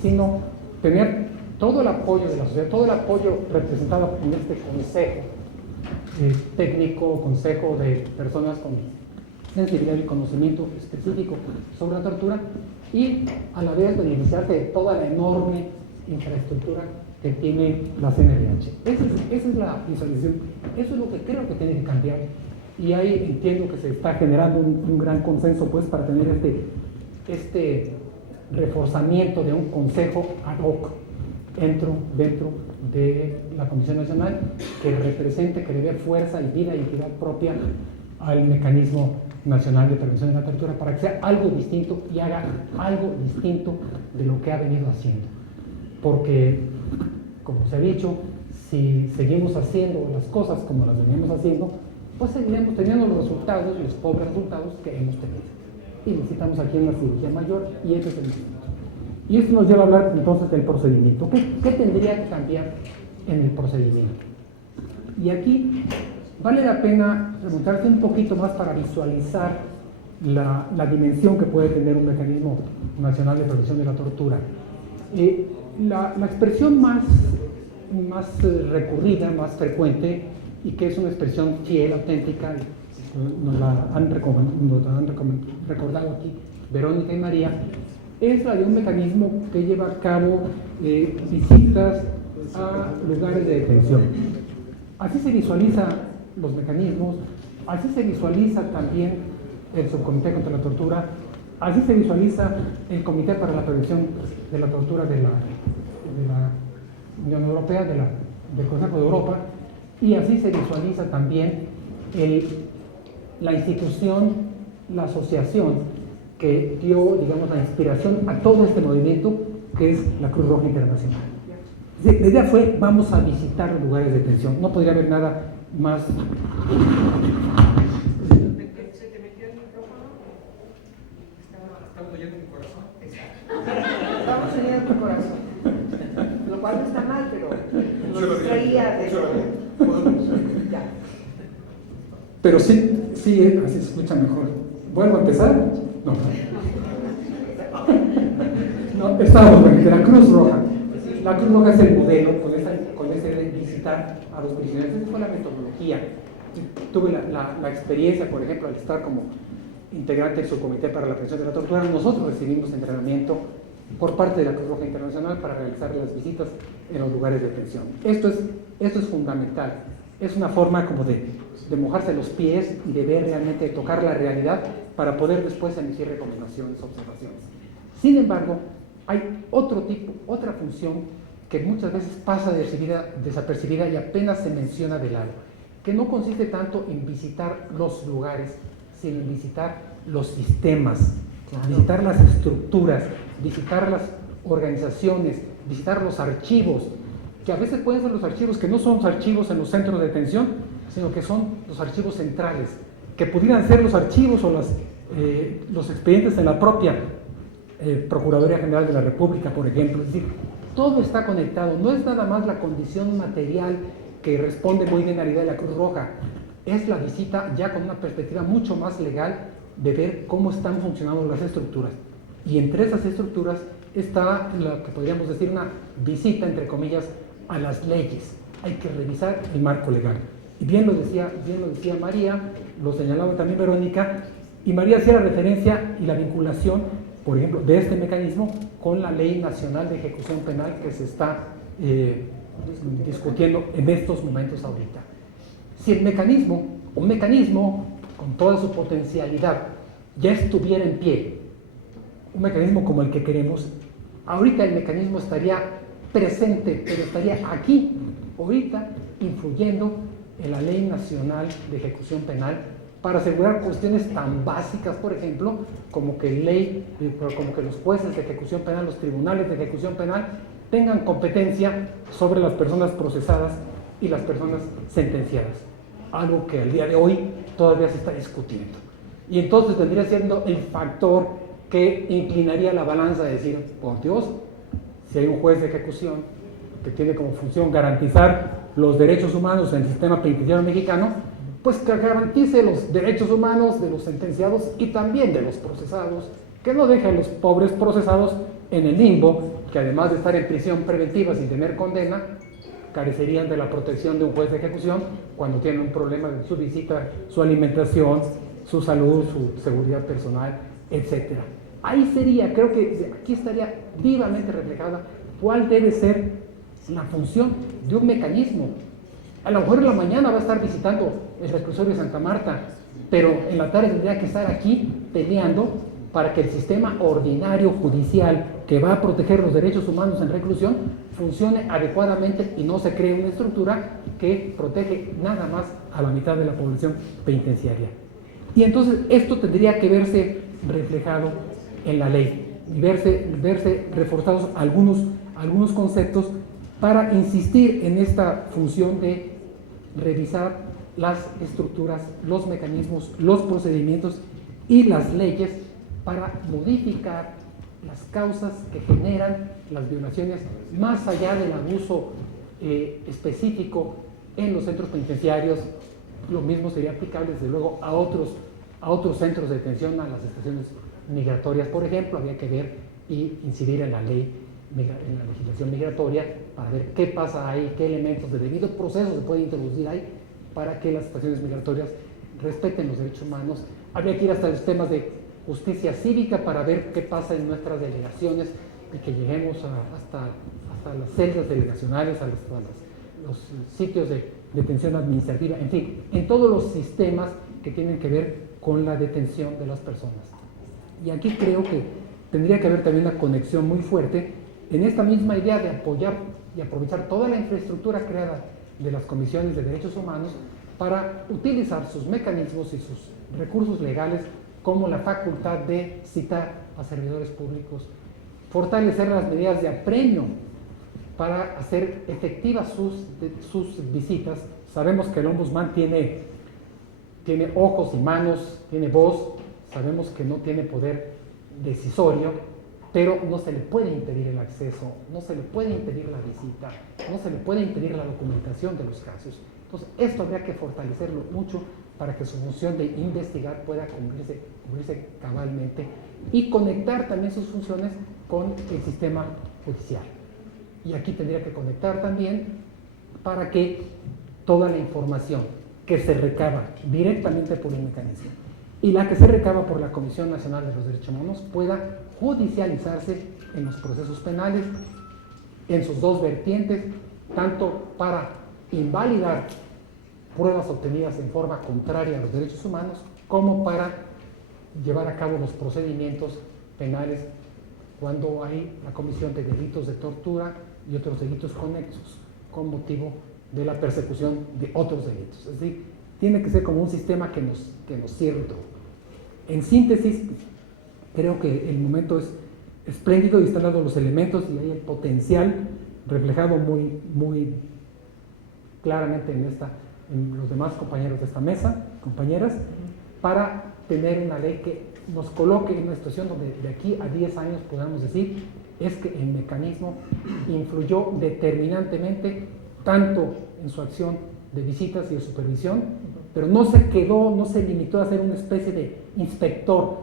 sino tener todo el apoyo de la sociedad, todo el apoyo representado en este consejo técnico, consejo de personas con sensibilidad y conocimiento específico sobre la tortura, y a la vez beneficiarse de toda la enorme infraestructura que tiene la CNDH. Esa es la visualización, eso es lo que creo que tiene que cambiar, y ahí entiendo que se está generando un gran consenso pues para tener este reforzamiento de un consejo ad hoc dentro de la Comisión Nacional que represente, que le dé fuerza y vida y entidad propia al Mecanismo Nacional de Prevención de la Tortura para que sea algo distinto y haga algo distinto de lo que ha venido haciendo. Porque, como se ha dicho, si seguimos haciendo las cosas como las venimos haciendo, pues seguiremos teniendo los resultados, los pobres resultados que hemos tenido. Y necesitamos aquí una cirugía mayor y ese es el momento. Y esto nos lleva a hablar entonces del procedimiento. ¿Qué tendría que cambiar en el procedimiento? Y aquí vale la pena remontarse un poquito más para visualizar la dimensión que puede tener un mecanismo nacional de prevención de la tortura. La expresión más recurrida, más frecuente, y que es una expresión fiel, auténtica, nos la han recordado aquí Verónica y María, es la de un mecanismo que lleva a cabo visitas a lugares de detención. Así se visualiza los mecanismos, así se visualiza también el Subcomité contra la Tortura, así se visualiza el Comité para la Prevención de la Tortura de la Unión Europea, del Consejo de Europa, y así se visualiza también la institución, la asociación que dio, digamos, la inspiración a todo este movimiento, que es la Cruz Roja Internacional. La idea fue, vamos a visitar los lugares de detención. No podría haber nada más. ¿Se te metió el micrófono? Estamos oyendo mi corazón. Estamos oyendo tu corazón. Lo cual no está mal, pero nos distraía de... Ya. Pero sí, así se escucha mejor. ¿Vuelvo a empezar? No, estábamos de la Cruz Roja. La Cruz Roja es el modelo con ese de visitar a los prisioneros. Esa fue la metodología. Tuve la experiencia, por ejemplo, al estar como integrante del Subcomité para la Prevención de la Tortura. Nosotros recibimos entrenamiento por parte de la Cruz Roja Internacional para realizar las visitas en los lugares de detención. Esto es fundamental. Es una forma como de mojarse los pies y de ver realmente, de tocar la realidad para poder después emitir recomendaciones, observaciones. Sin embargo, hay otra función que muchas veces pasa desapercibida y apenas se menciona de lado, que no consiste tanto en visitar los lugares, sino en visitar los sistemas, visitar las estructuras, visitar las organizaciones, visitar los archivos, que a veces pueden ser los archivos que no son archivos en los centros de detención, sino que son los archivos centrales, que pudieran ser los archivos o los expedientes en la propia Procuraduría General de la República, por ejemplo. Es decir, todo está conectado, no es nada más la condición material que responde muy bien a la idea de la Cruz Roja, es la visita ya con una perspectiva mucho más legal de ver cómo están funcionando las estructuras. Y entre esas estructuras está lo que podríamos decir una visita, entre comillas, a las leyes. Hay que revisar el marco legal. Y bien lo decía María, lo señalaba también Verónica, y María hacía la referencia y la vinculación, por ejemplo, de este mecanismo con la Ley Nacional de Ejecución Penal que se está discutiendo en estos momentos ahorita. Si el mecanismo, un mecanismo con toda su potencialidad, ya estuviera en pie, un mecanismo como el que queremos, ahorita el mecanismo estaría presente, pero estaría aquí, ahorita, influyendo en la Ley Nacional de Ejecución Penal para asegurar cuestiones tan básicas, por ejemplo, como que los jueces de ejecución penal, los tribunales de ejecución penal, tengan competencia sobre las personas procesadas y las personas sentenciadas, algo que al día de hoy todavía se está discutiendo. Y entonces vendría siendo el factor que inclinaría la balanza de decir, por Dios, si hay un juez de ejecución que tiene como función garantizar los derechos humanos en el sistema penitenciario mexicano, pues que garantice los derechos humanos de los sentenciados y también de los procesados, que no deje a los pobres procesados en el limbo, que además de estar en prisión preventiva sin tener condena, carecerían de la protección de un juez de ejecución cuando tienen un problema de su visita, su alimentación, su salud, su seguridad personal, etc. Ahí sería, creo que aquí estaría vivamente reflejada cuál debe ser la función de un mecanismo. A lo mejor en la mañana va a estar visitando el reclusorio de Santa Marta, pero en la tarde tendría que estar aquí peleando para que el sistema ordinario judicial que va a proteger los derechos humanos en reclusión funcione adecuadamente y no se cree una estructura que protege nada más a la mitad de la población penitenciaria. Y entonces esto tendría que verse reflejado en la ley y verse reforzados algunos conceptos para insistir en esta función de revisar las estructuras, los mecanismos, los procedimientos y las leyes para modificar las causas que generan las violaciones más allá del abuso específico en los centros penitenciarios. Lo mismo sería aplicable desde luego a otros centros de detención, a las estaciones migratorias, por ejemplo. Había que ver y incidir en la ley, en la legislación migratoria, para ver qué pasa ahí, qué elementos de debido proceso se pueden introducir ahí para que las estaciones migratorias respeten los derechos humanos. Habría que ir hasta los temas de justicia cívica para ver qué pasa en nuestras delegaciones y que lleguemos hasta las celdas delegacionales, los sitios de detención administrativa, en fin, en todos los sistemas que tienen que ver con la detención de las personas. Y aquí creo que tendría que haber también una conexión muy fuerte en esta misma idea de apoyar y aprovechar toda la infraestructura creada de las comisiones de derechos humanos para utilizar sus mecanismos y sus recursos legales como la facultad de citar a servidores públicos, fortalecer las medidas de apremio para hacer efectivas sus visitas. Sabemos que el ombudsman tiene ojos y manos, tiene voz, sabemos que no tiene poder decisorio, pero no se le puede impedir el acceso, no se le puede impedir la visita, no se le puede impedir la documentación de los casos. Entonces, esto habría que fortalecerlo mucho para que su función de investigar pueda cumplirse cabalmente y conectar también sus funciones con el sistema judicial. Y aquí tendría que conectar también para que toda la información que se recaba directamente por el mecanismo y la que se recaba por la Comisión Nacional de los Derechos Humanos pueda judicializarse en los procesos penales en sus dos vertientes, tanto para invalidar pruebas obtenidas en forma contraria a los derechos humanos, como para llevar a cabo los procedimientos penales cuando hay la comisión de delitos de tortura y otros delitos conexos con motivo de la persecución de otros delitos. Es decir, tiene que ser como un sistema que nos sirve todo. En síntesis, creo que el momento es espléndido y están dando los elementos y hay el potencial reflejado muy claramente en esta en los demás compañeros de esta mesa, compañeras, para tener una ley que nos coloque en una situación donde de aquí a 10 años podamos decir es que el mecanismo influyó determinantemente tanto en su acción de visitas y de supervisión, pero no se quedó, no se limitó a ser una especie de inspector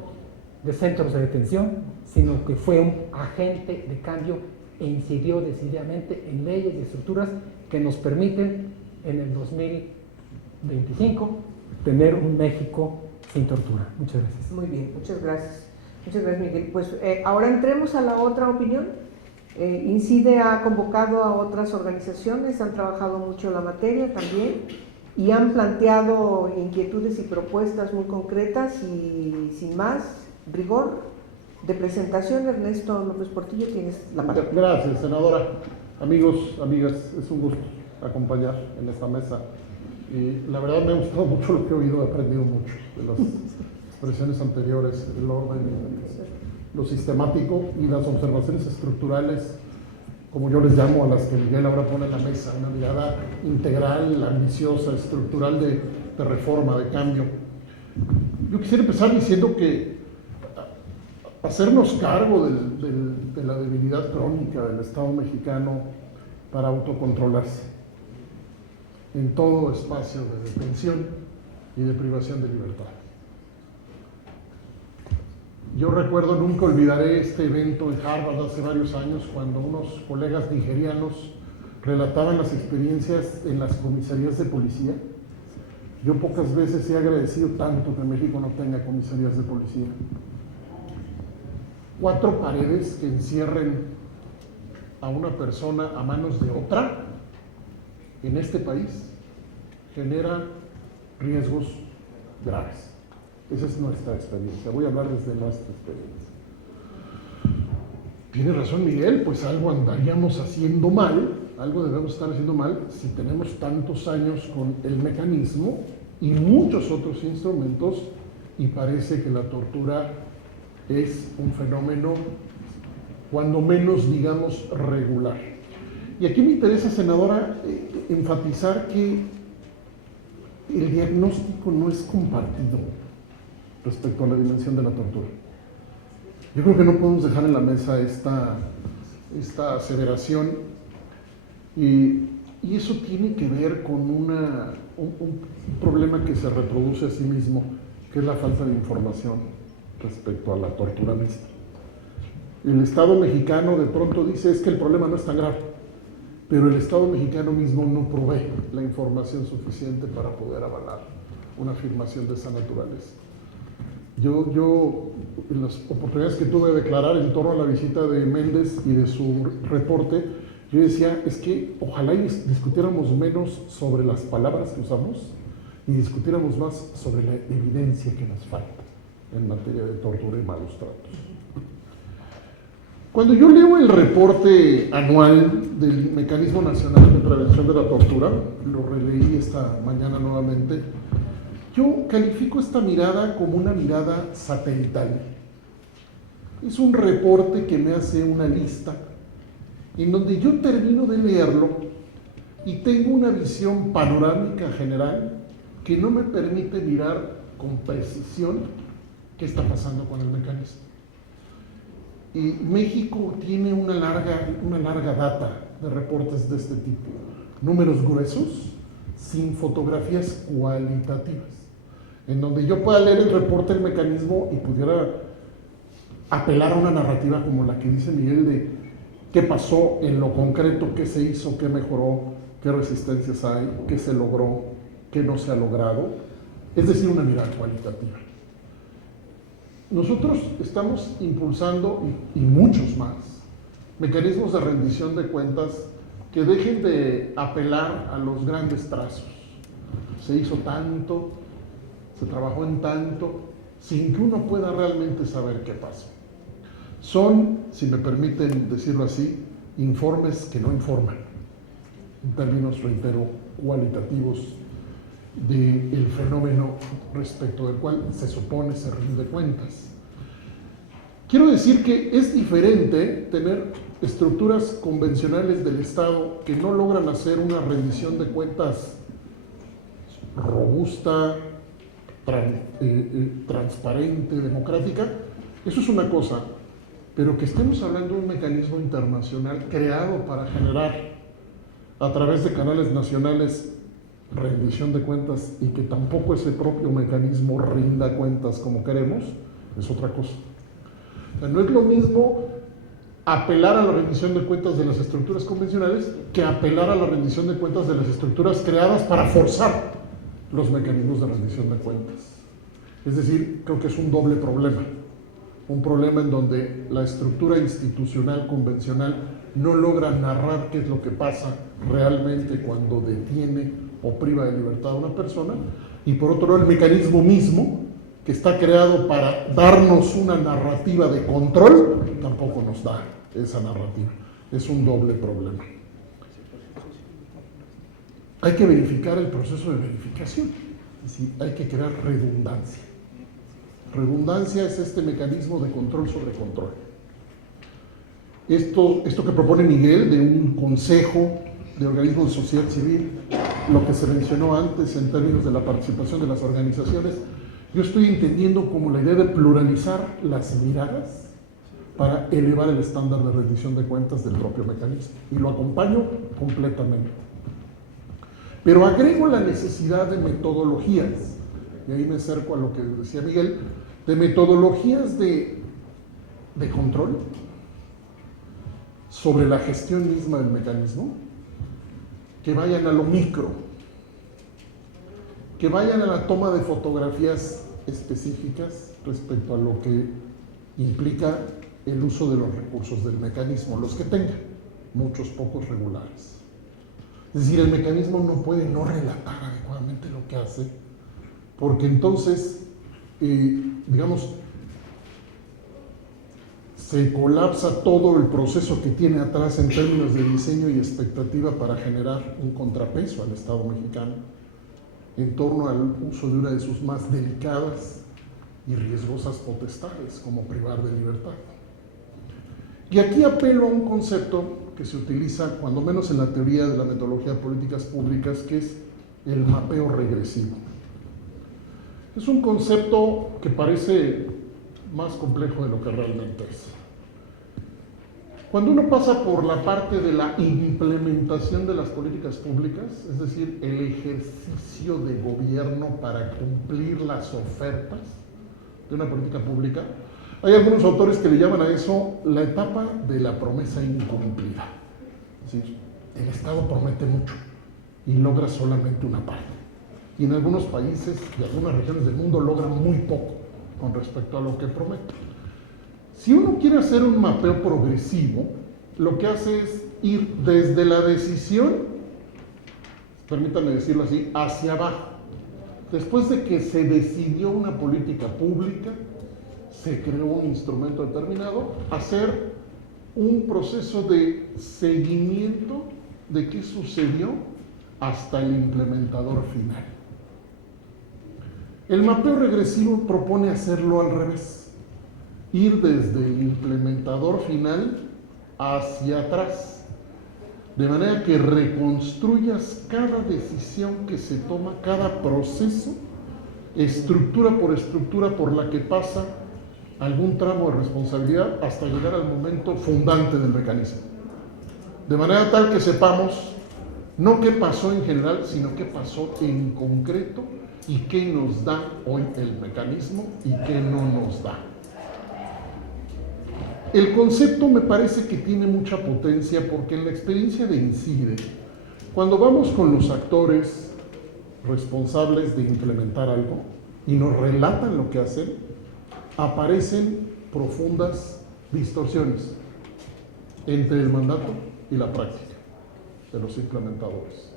de centros de detención, sino que fue un agente de cambio e incidió decididamente en leyes y estructuras que nos permiten en el 2025 tener un México sin tortura. Muchas gracias. Muy bien, muchas gracias. Muchas gracias, Miguel. Pues ahora entremos a la otra opinión. INCIDE ha convocado a otras organizaciones, han trabajado mucho la materia también y han planteado inquietudes y propuestas muy concretas y sin más rigor de presentación. Ernesto López Portillo, tienes la palabra. Gracias, senadora. Amigos, amigas, es un gusto acompañar en esta mesa. Y la verdad me ha gustado mucho lo que he oído, he aprendido mucho de las expresiones anteriores, el orden, lo sistemático y las observaciones estructurales, como yo les llamo, a las que Miguel ahora pone en la mesa, una mirada integral, ambiciosa, estructural de reforma, de cambio. Yo quisiera empezar diciendo que hacernos cargo de la debilidad crónica del Estado mexicano para autocontrolarse en todo espacio de detención y de privación de libertad. Yo recuerdo, nunca olvidaré este evento en Harvard hace varios años, cuando unos colegas nigerianos relataban las experiencias en las comisarías de policía. Yo pocas veces he agradecido tanto que México no tenga comisarías de policía. 4 paredes que encierren a una persona a manos de otra en este país genera riesgos graves. Esa es nuestra experiencia. Voy a hablar desde nuestra experiencia. Tiene razón Miguel, pues algo andaríamos haciendo mal, algo debemos estar haciendo mal si tenemos tantos años con el mecanismo y muchos otros instrumentos y parece que la tortura es un fenómeno, cuando menos digamos, regular. Y aquí me interesa, senadora, enfatizar que el diagnóstico no es compartido respecto a la dimensión de la tortura. Yo creo que no podemos dejar en la mesa esta aseveración y eso tiene que ver con un problema que se reproduce a sí mismo, que es la falta de información respecto a la tortura misma. El Estado mexicano de pronto dice es que el problema no es tan grave, pero el Estado mexicano mismo no provee la información suficiente para poder avalar una afirmación de esa naturaleza. Yo, en las oportunidades que tuve de declarar en torno a la visita de Méndez y de su reporte, yo decía, es que ojalá discutiéramos menos sobre las palabras que usamos y discutiéramos más sobre la evidencia que nos falta en materia de tortura y malos tratos. Cuando yo leo el reporte anual del Mecanismo Nacional de Prevención de la Tortura, lo releí esta mañana nuevamente, yo califico esta mirada como una mirada satelital. Es un reporte que me hace una lista en donde yo termino de leerlo y tengo una visión panorámica general que no me permite mirar con precisión qué está pasando con el mecanismo. Y México tiene una larga data de reportes de este tipo. Números gruesos, sin fotografías cualitativas, en donde yo pueda leer el reporte del mecanismo y pudiera apelar a una narrativa como la que dice Miguel de qué pasó en lo concreto, qué se hizo, qué mejoró, qué resistencias hay, qué se logró, qué no se ha logrado, es decir, una mirada cualitativa. Nosotros estamos impulsando, y muchos más, mecanismos de rendición de cuentas que dejen de apelar a los grandes trazos. Se hizo tanto, se trabajó en tanto, sin que uno pueda realmente saber qué pasó. Son, si me permiten decirlo así, informes que no informan, en términos, reitero, cualitativos del fenómeno respecto del cual se supone se rinde cuentas. Quiero decir que es diferente tener estructuras convencionales del Estado que no logran hacer una rendición de cuentas robusta, transparente, democrática, eso es una cosa, pero que estemos hablando de un mecanismo internacional creado para generar a través de canales nacionales rendición de cuentas y que tampoco ese propio mecanismo rinda cuentas como queremos, es otra cosa. O sea, no es lo mismo apelar a la rendición de cuentas de las estructuras convencionales que apelar a la rendición de cuentas de las estructuras creadas para forzar los mecanismos de rendición de cuentas. Es decir, creo que es un doble problema. Un problema en donde la estructura institucional convencional no logra narrar qué es lo que pasa realmente cuando detiene o priva de libertad a una persona, y por otro lado el mecanismo mismo, que está creado para darnos una narrativa de control, tampoco nos da esa narrativa. Es un doble problema. Hay que verificar el proceso de verificación, es decir, hay que crear redundancia. Redundancia es este mecanismo de control sobre control. Esto que propone Miguel de un consejo de organismos de sociedad civil, lo que se mencionó antes en términos de la participación de las organizaciones, yo estoy entendiendo como la idea de pluralizar las miradas para elevar el estándar de rendición de cuentas del propio mecanismo, y lo acompaño completamente. Pero agrego la necesidad de metodologías, y ahí me acerco a lo que decía Miguel, de metodologías de control sobre la gestión misma del mecanismo, que vayan a lo micro, que vayan a la toma de fotografías específicas respecto a lo que implica el uso de los recursos del mecanismo, los que tenga, muchos, pocos, regulares. Es decir, el mecanismo no puede no relatar adecuadamente lo que hace, porque entonces, digamos, se colapsa todo el proceso que tiene atrás en términos de diseño y expectativa para generar un contrapeso al Estado mexicano en torno al uso de una de sus más delicadas y riesgosas potestades, como privar de libertad. Y aquí apelo a un concepto que se utiliza, cuando menos en la teoría de la metodología de políticas públicas, que es el mapeo regresivo. Es un concepto que parece más complejo de lo que realmente es. Cuando uno pasa por la parte de la implementación de las políticas públicas, es decir, el ejercicio de gobierno para cumplir las ofertas de una política pública, hay algunos autores que le llaman a eso la etapa de la promesa incumplida. Es decir, el Estado promete mucho y logra solamente una parte. Y en algunos países y algunas regiones del mundo logra muy poco con respecto a lo que promete. Si uno quiere hacer un mapeo progresivo, lo que hace es ir desde la decisión, permítanme decirlo así, hacia abajo. Después de que se decidió una política pública, se creó un instrumento determinado, hacer un proceso de seguimiento de qué sucedió hasta el implementador final. El mapeo regresivo propone hacerlo al revés. Ir desde el implementador final hacia atrás, de manera que reconstruyas cada decisión que se toma, cada proceso, estructura por la que pasa algún tramo de responsabilidad hasta llegar al momento fundante del mecanismo. De manera tal que sepamos no qué pasó en general, sino qué pasó en concreto y qué nos da hoy el mecanismo y qué no nos da. El concepto me parece que tiene mucha potencia porque en la experiencia de INCIDE, cuando vamos con los actores responsables de implementar algo y nos relatan lo que hacen, aparecen profundas distorsiones entre el mandato y la práctica de los implementadores.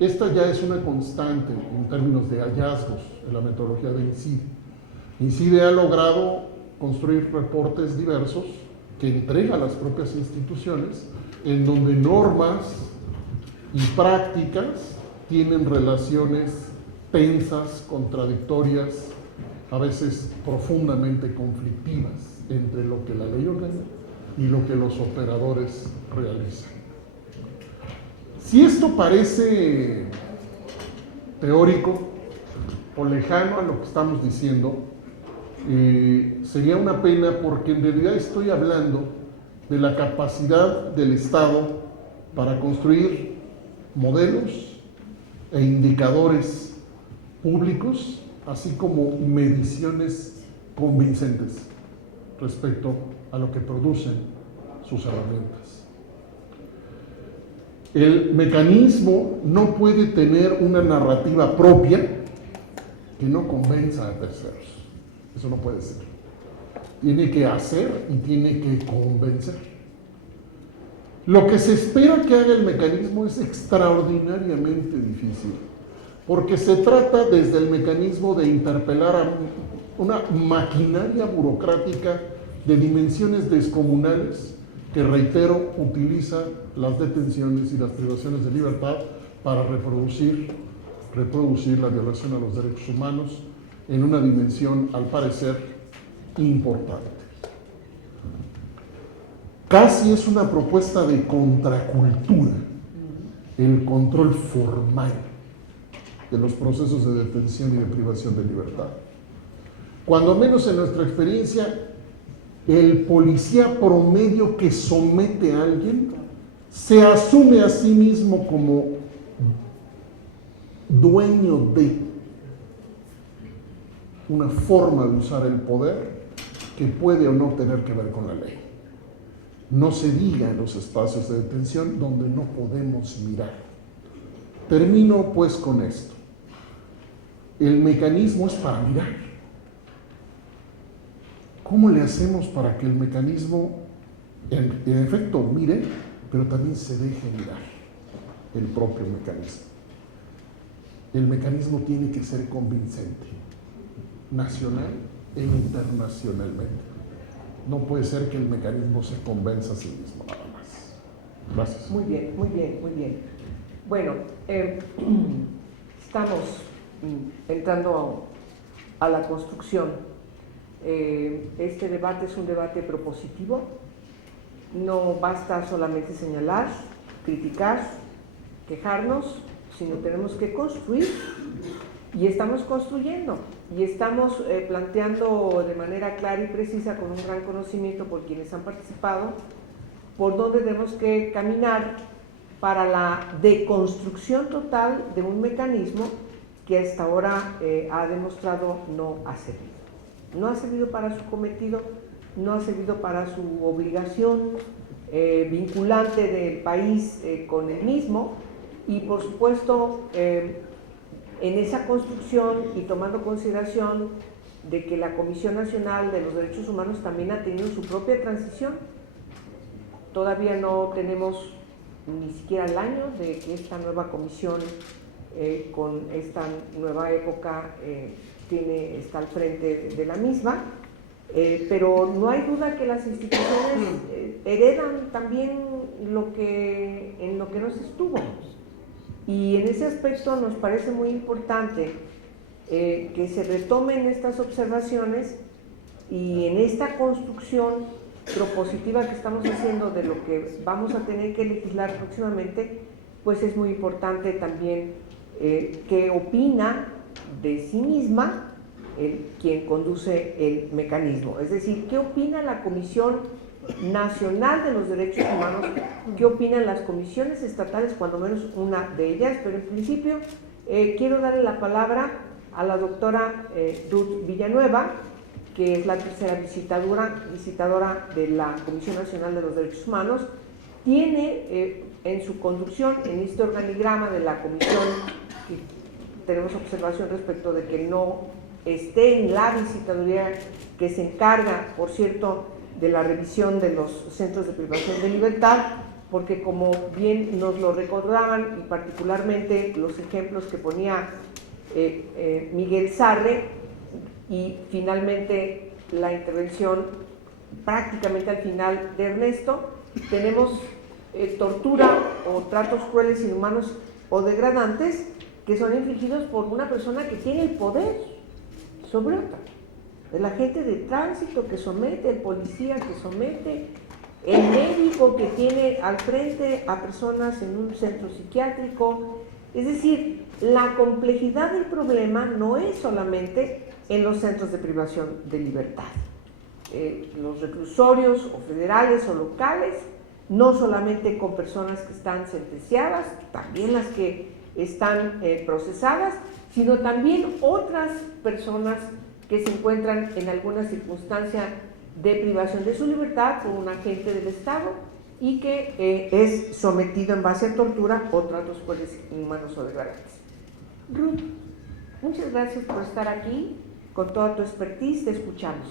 Esta ya es una constante en términos de hallazgos en la metodología de INCIDE. INCIDE ha logrado construir reportes diversos que entrega a las propias instituciones, en donde normas y prácticas tienen relaciones tensas, contradictorias, a veces profundamente conflictivas entre lo que la ley ordena y lo que los operadores realizan. Si esto parece teórico o lejano a lo que estamos diciendo, sería una pena, porque en realidad estoy hablando de la capacidad del Estado para construir modelos e indicadores públicos, así como mediciones convincentes respecto a lo que producen sus herramientas. El mecanismo no puede tener una narrativa propia que no convenza a terceros. Eso no puede ser. Tiene que hacer y tiene que convencer. Lo que se espera que haga el mecanismo es extraordinariamente difícil, porque se trata desde el mecanismo de interpelar a una maquinaria burocrática de dimensiones descomunales que, reitero, utiliza las detenciones y las privaciones de libertad para reproducir la violación a los derechos humanos en una dimensión, al parecer, importante. Casi es una propuesta de contracultura el control formal de los procesos de detención y de privación de libertad. Cuando menos en nuestra experiencia, el policía promedio que somete a alguien se asume a sí mismo como dueño de una forma de usar el poder que puede o no tener que ver con la ley. No se diga en los espacios de detención donde no podemos mirar. Termino pues con esto. El mecanismo es para mirar. ¿Cómo le hacemos para que el mecanismo en efecto mire, pero también se deje mirar el propio mecanismo? El mecanismo tiene que ser convincente, nacional e internacionalmente. No puede ser que el mecanismo se convenza a sí mismo nada más. Gracias. Muy bien, muy bien, muy bien. Bueno, estamos entrando a la construcción. Este debate es un debate propositivo. No basta solamente señalar, criticar, quejarnos, sino tenemos que construir. Y estamos construyendo, y estamos planteando de manera clara y precisa, con un gran conocimiento por quienes han participado, por dónde tenemos que caminar para la deconstrucción total de un mecanismo que hasta ahora ha demostrado no ha servido. No ha servido para su cometido, no ha servido para su obligación vinculante del país con el mismo, y por supuesto en esa construcción, y tomando consideración de que la Comisión Nacional de los Derechos Humanos también ha tenido su propia transición. Todavía no tenemos ni siquiera el año de que esta nueva comisión, con esta nueva época, está al frente de la misma, pero no hay duda que las instituciones heredan también en lo que no se estuvo. Y en ese aspecto nos parece muy importante que se retomen estas observaciones, y en esta construcción propositiva que estamos haciendo de lo que vamos a tener que legislar próximamente, pues es muy importante también qué opina de sí misma quien conduce el mecanismo. Es decir, qué opina la Comisión Nacional de los Derechos Humanos, qué opinan las comisiones estatales, cuando menos una de ellas. Pero en principio quiero darle la palabra a la doctora Ruth Villanueva, que es la tercera visitadora de la Comisión Nacional de los Derechos Humanos. Tiene en su conducción, en este organigrama de la comisión, que tenemos observación respecto de que no esté en la visitaduría que se encarga, por cierto, de la revisión de los centros de privación de libertad, porque como bien nos lo recordaban, y particularmente los ejemplos que ponía Miguel Sarre, y finalmente la intervención prácticamente al final de Ernesto, tenemos tortura o tratos crueles, inhumanos o degradantes que son infligidos por una persona que tiene el poder sobre otra. El agente de tránsito que somete, el policía que somete, el médico que tiene al frente a personas en un centro psiquiátrico, Es decir, la complejidad del problema no es solamente en los centros de privación de libertad. Los reclusorios o federales o locales, no solamente con personas que están sentenciadas, también las que están procesadas, sino también otras personas que se encuentran en alguna circunstancia de privación de su libertad por un agente del Estado y que es sometido en base a tortura o tratos crueles, inhumanos o degradantes. Ruth, muchas gracias por estar aquí, con toda tu expertise, te escuchamos.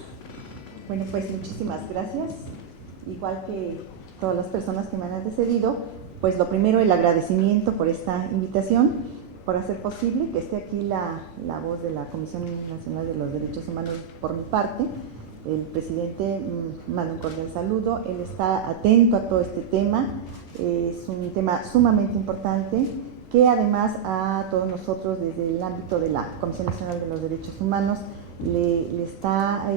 Bueno, pues muchísimas gracias. Igual que todas las personas que me han antecedido, pues lo primero, el agradecimiento por esta invitación, por hacer posible que esté aquí la voz de la Comisión Nacional de los Derechos Humanos por mi parte. El presidente manda un cordial saludo, él está atento a todo este tema, es un tema sumamente importante que además a todos nosotros desde el ámbito de la Comisión Nacional de los Derechos Humanos le está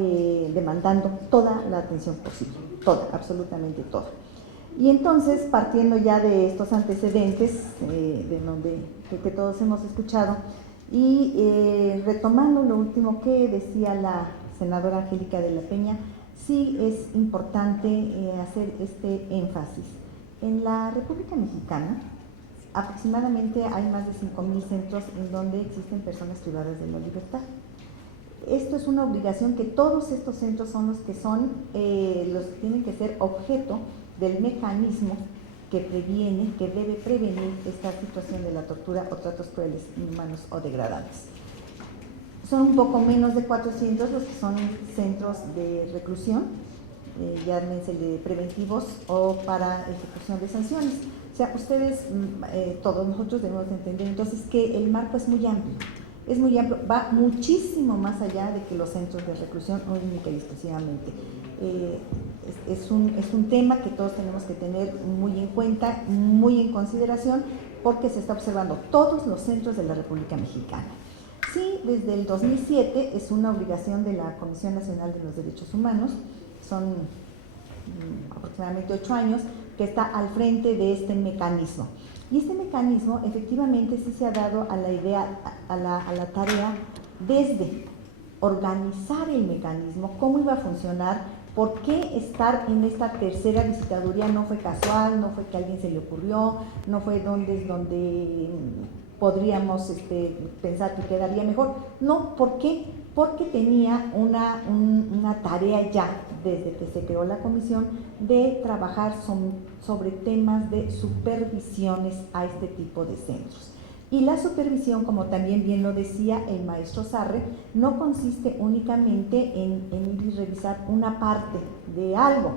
demandando toda la atención posible, toda, absolutamente toda. Y entonces, partiendo ya de estos antecedentes que todos hemos escuchado y retomando lo último que decía la senadora Angélica de la Peña, sí es importante hacer este énfasis. En la República Mexicana, aproximadamente hay más de 5,000 centros en donde existen personas privadas de la libertad. Esto es una obligación que todos estos centros son los que tienen que ser objeto del mecanismo que previene, que debe prevenir esta situación de la tortura o tratos crueles, inhumanos o degradantes. Son un poco menos de 400 los que son centros de reclusión, llámense preventivos o para ejecución de sanciones. O sea, ustedes, todos nosotros debemos entender entonces que el marco es muy amplio, va muchísimo más allá de que los centros de reclusión única y exclusivamente. Es un tema que todos tenemos que tener muy en cuenta, muy en consideración, porque se está observando todos los centros de la República Mexicana. Sí, desde el 2007 es una obligación de la Comisión Nacional de los Derechos Humanos, son aproximadamente 8 años que está al frente de este mecanismo. Y este mecanismo efectivamente sí se ha dado a la idea, a la tarea desde organizar el mecanismo, cómo iba a funcionar, por qué estar en esta tercera visitaduría. No fue casual, no fue que a alguien se le ocurrió, no fue donde podríamos pensar que quedaría mejor. No, ¿por qué? Porque tenía una tarea ya, desde que se creó la comisión, de trabajar sobre temas de supervisiones a este tipo de centros. Y la supervisión, como también bien lo decía el maestro Sarre, no consiste únicamente en ir y revisar una parte de algo,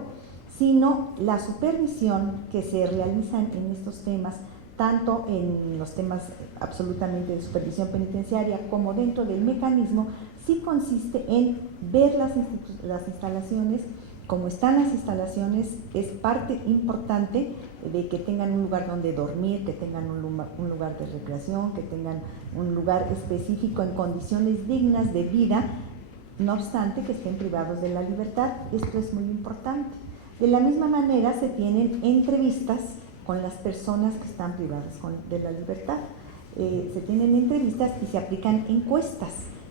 sino la supervisión que se realizan en estos temas, tanto en los temas absolutamente de supervisión penitenciaria como dentro del mecanismo, sí consiste en ver las instalaciones. Como están las instalaciones, es parte importante de que tengan un lugar donde dormir, que tengan un lugar de recreación, que tengan un lugar específico en condiciones dignas de vida, no obstante que estén privados de la libertad. Esto es muy importante. De la misma manera se tienen entrevistas con las personas que están privadas de la libertad. Se tienen entrevistas y se aplican encuestas.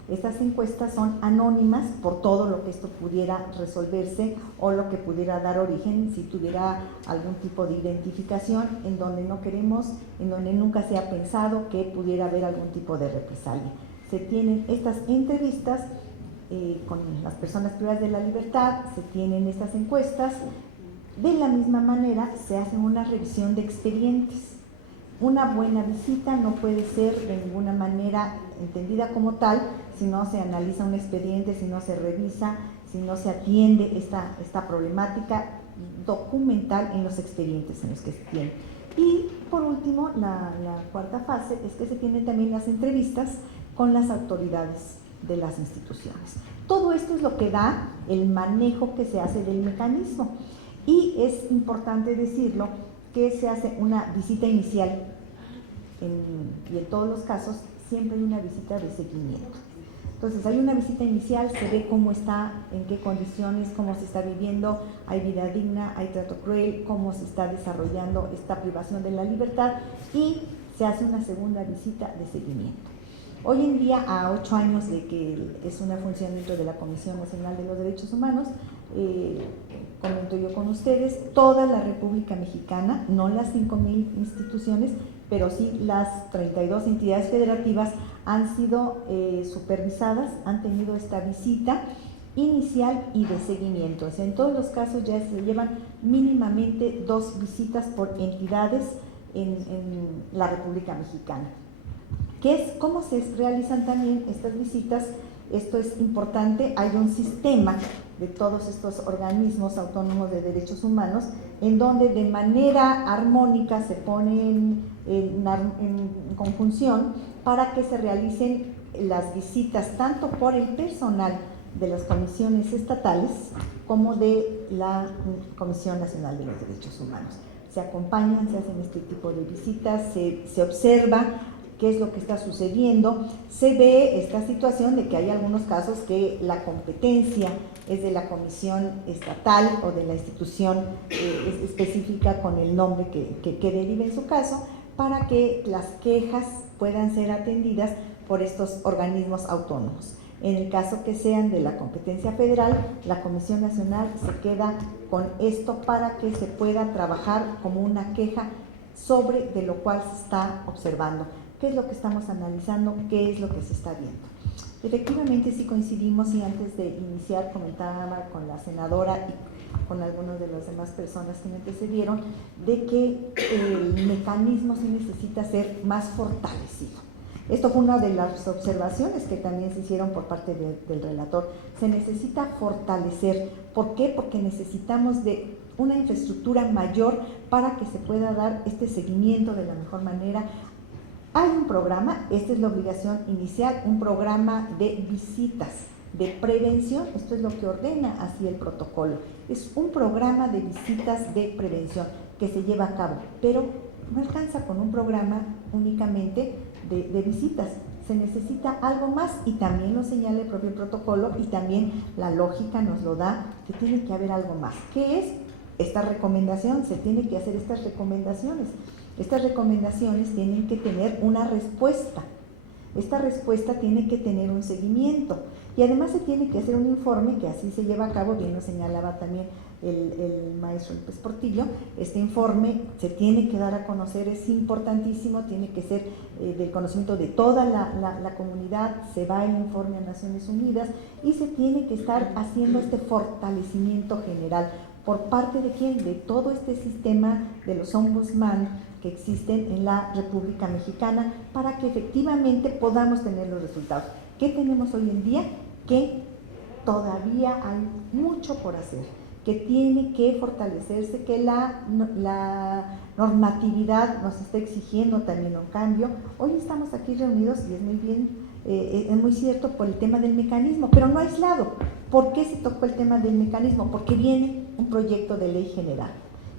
Estas encuestas son anónimas por todo lo que esto pudiera resolverse o lo que pudiera dar origen si tuviera algún tipo de identificación en donde no queremos, en donde nunca se ha pensado que pudiera haber algún tipo de represalia. Se tienen estas entrevistas con las personas privadas de la libertad, se tienen estas encuestas. De la misma manera se hace una revisión de expedientes. Una buena visita no puede ser de ninguna manera entendida como tal si no se analiza un expediente, si no se revisa, si no se atiende esta problemática documental en los expedientes en los que se tiene. Y por último, la cuarta fase es que se tienen también las entrevistas con las autoridades de las instituciones. Todo esto es lo que da el manejo que se hace del mecanismo. Y es importante decirlo que se hace una visita inicial y en todos los casos siempre hay una visita de seguimiento. Entonces hay una visita inicial, se ve cómo está, en qué condiciones, cómo se está viviendo, hay vida digna, hay trato cruel, cómo se está desarrollando esta privación de la libertad y se hace una segunda visita de seguimiento. Hoy en día, a 8 años de que es una función dentro de la Comisión Nacional de los Derechos Humanos, comento yo con ustedes, toda la República Mexicana, no las 5,000 instituciones, pero sí las 32 entidades federativas han sido supervisadas, han tenido esta visita inicial y de seguimiento. O sea, en todos los casos ya se llevan mínimamente 2 visitas por entidades en la República Mexicana. ¿Cómo se realizan también estas visitas? Esto es importante, hay un sistema de todos estos organismos autónomos de derechos humanos en donde de manera armónica se ponen en conjunción para que se realicen las visitas tanto por el personal de las comisiones estatales como de la Comisión Nacional de los Derechos Humanos. Se acompañan, se hacen este tipo de visitas, se observa qué es lo que está sucediendo, se ve esta situación de que hay algunos casos que la competencia es de la comisión estatal o de la institución específica con el nombre que derive en su caso, para que las quejas puedan ser atendidas por estos organismos autónomos. En el caso que sean de la competencia federal, la Comisión Nacional se queda con esto para que se pueda trabajar como una queja sobre de lo cual se está observando. ¿Qué es lo que estamos analizando? ¿Qué es lo que se está viendo? Efectivamente sí coincidimos, y antes de iniciar comentaba con la senadora y con algunas de las demás personas que me antecedieron, de que el mecanismo sí necesita ser más fortalecido. Esto fue una de las observaciones que también se hicieron por parte del relator. Se necesita fortalecer. ¿Por qué? Porque necesitamos de una infraestructura mayor para que se pueda dar este seguimiento de la mejor manera. Hay un programa, esta es la obligación inicial, un programa de visitas, de prevención, esto es lo que ordena así el protocolo. Es un programa de visitas de prevención que se lleva a cabo, pero no alcanza con un programa únicamente de visitas, se necesita algo más, y también lo señala el propio protocolo y también la lógica nos lo da, que tiene que haber algo más. ¿Qué es esta recomendación? Se tiene que hacer estas recomendaciones. Estas recomendaciones tienen que tener una respuesta. Esta respuesta tiene que tener un seguimiento y además se tiene que hacer un informe, que así se lleva a cabo, bien lo señalaba también el maestro López Portillo. Este informe se tiene que dar a conocer, es importantísimo, tiene que ser del conocimiento de toda la comunidad, se va el informe a Naciones Unidas y se tiene que estar haciendo este fortalecimiento general. ¿Por parte de quién? De todo este sistema de los ombudsman que existen en la República Mexicana, para que efectivamente podamos tener los resultados. ¿Qué tenemos hoy en día? Que todavía hay mucho por hacer, que tiene que fortalecerse, que la normatividad nos está exigiendo también un cambio. Hoy estamos aquí reunidos y es muy bien, es muy cierto, por el tema del mecanismo, pero no aislado. ¿Por qué se tocó el tema del mecanismo? Porque viene un proyecto de ley general.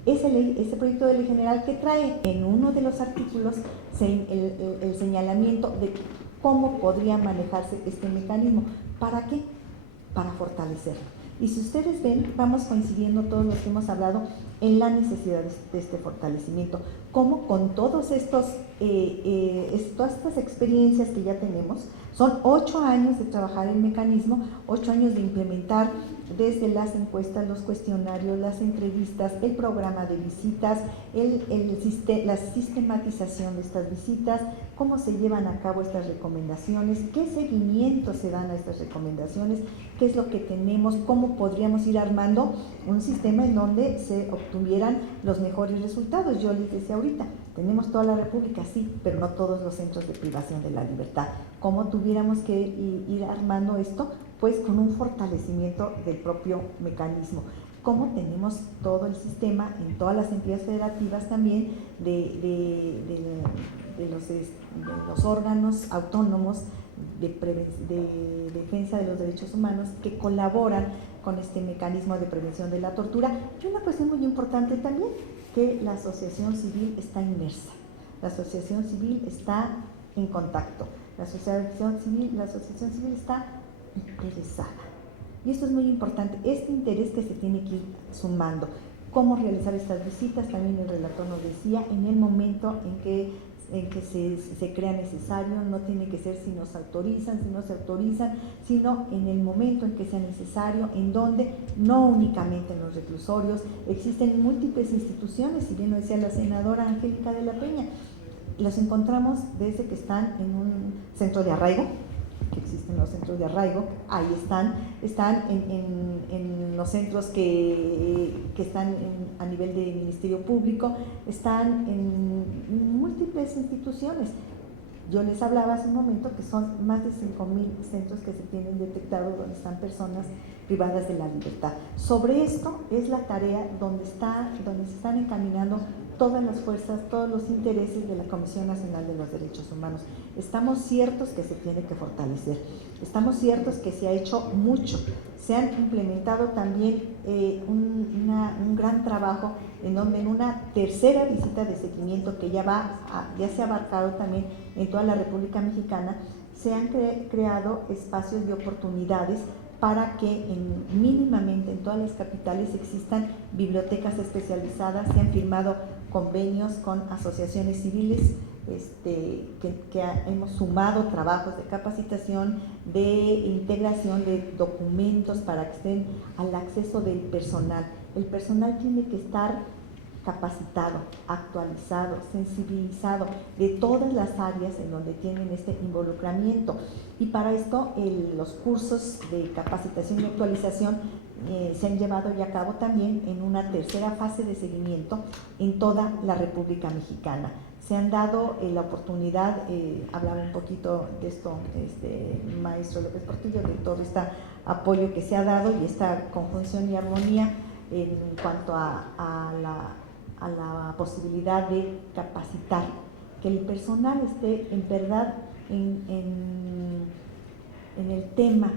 Ese proyecto de ley general que trae en uno de los artículos el señalamiento de cómo podría manejarse este mecanismo. ¿Para qué? Para fortalecerlo. Y si ustedes ven, vamos coincidiendo todos los que hemos hablado en la necesidad de este fortalecimiento. Cómo con todos todas estas experiencias que ya tenemos, son 8 años de trabajar el mecanismo, 8 años de implementar desde las encuestas, los cuestionarios, las entrevistas, el programa de visitas, la sistematización de estas visitas, cómo se llevan a cabo estas recomendaciones, qué seguimiento se dan a estas recomendaciones, qué es lo que tenemos, cómo podríamos ir armando un sistema en donde se obtuvieran los mejores resultados. Yo les decía ahorita, tenemos toda la República, sí, pero no todos los centros de privación de la libertad. ¿Cómo tuviéramos que ir armando esto? Pues con un fortalecimiento del propio mecanismo. Como tenemos todo el sistema en todas las entidades federativas también de los órganos autónomos de defensa de los derechos humanos que colaboran con este mecanismo de prevención de la tortura. Y una cuestión muy importante también, que la asociación civil está inmersa, la asociación civil está en contacto, la asociación civil está interesada. Y esto es muy importante, este interés que se tiene que ir sumando. ¿Cómo realizar estas visitas? También el relator nos decía, en el momento en que en que se crea necesario, no tiene que ser si nos autorizan, si no se autorizan, sino en el momento en que sea necesario, en donde no únicamente en los reclusorios, existen múltiples instituciones, si bien lo decía la senadora Angélica de la Peña, los encontramos desde que están en un centro de arraigo, que existen los centros de arraigo, ahí están en los centros que están a nivel de Ministerio Público, están en múltiples instituciones. Yo les hablaba hace un momento que son más de 5,000 centros que se tienen detectados donde están personas privadas de la libertad. Sobre esto es la tarea donde se están encaminando todas las fuerzas, todos los intereses de la Comisión Nacional de los Derechos Humanos. Estamos ciertos que se tiene que fortalecer, estamos ciertos que se ha hecho mucho, se han implementado también un gran trabajo en donde en una tercera visita de seguimiento que ya se ha abarcado también en toda la República Mexicana, se han creado espacios de oportunidades para que mínimamente en todas las capitales existan bibliotecas especializadas, se han firmado convenios con asociaciones civiles que hemos sumado trabajos de capacitación, de integración de documentos para que estén al acceso del personal. El personal tiene que estar capacitado, actualizado, sensibilizado de todas las áreas en donde tienen este involucramiento. Y para esto los cursos de capacitación y actualización se han llevado ya a cabo también en una tercera fase de seguimiento en toda la República Mexicana. Se han dado la oportunidad, hablaba un poquito de esto maestro López Portillo, de todo este apoyo que se ha dado y esta conjunción y armonía en cuanto a la posibilidad de capacitar, que el personal esté en verdad en el tema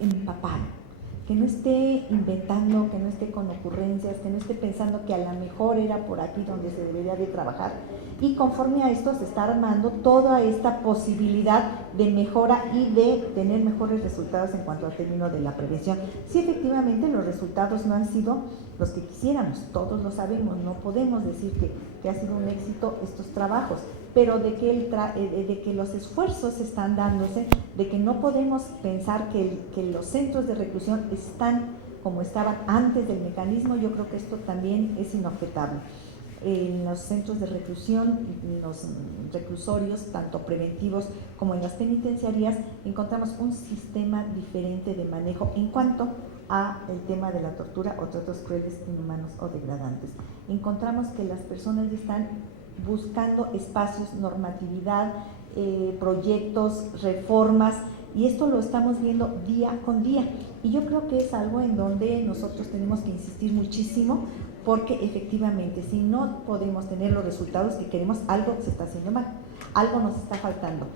empapado, que no esté inventando, que no esté con ocurrencias, que no esté pensando que a lo mejor era por aquí donde se debería de trabajar. Y conforme a esto se está armando toda esta posibilidad de mejora y de tener mejores resultados en cuanto al término de la prevención. Sí, efectivamente los resultados no han sido los que quisiéramos, todos lo sabemos, no podemos decir que ha sido un éxito estos trabajos, pero de que los esfuerzos están dándose, de que no podemos pensar que los centros de reclusión están como estaban antes del mecanismo. Yo creo que esto también es inobjetable. En los centros de reclusión, en los reclusorios, tanto preventivos como en las penitenciarías, encontramos un sistema diferente de manejo en cuanto a el tema de la tortura o tratos crueles, inhumanos o degradantes. Encontramos que las personas ya están buscando espacios, normatividad, proyectos, reformas, y esto lo estamos viendo día con día. Y yo creo que es algo en donde nosotros tenemos que insistir muchísimo, porque efectivamente si no podemos tener los resultados que queremos, algo se está haciendo mal, algo nos está faltando.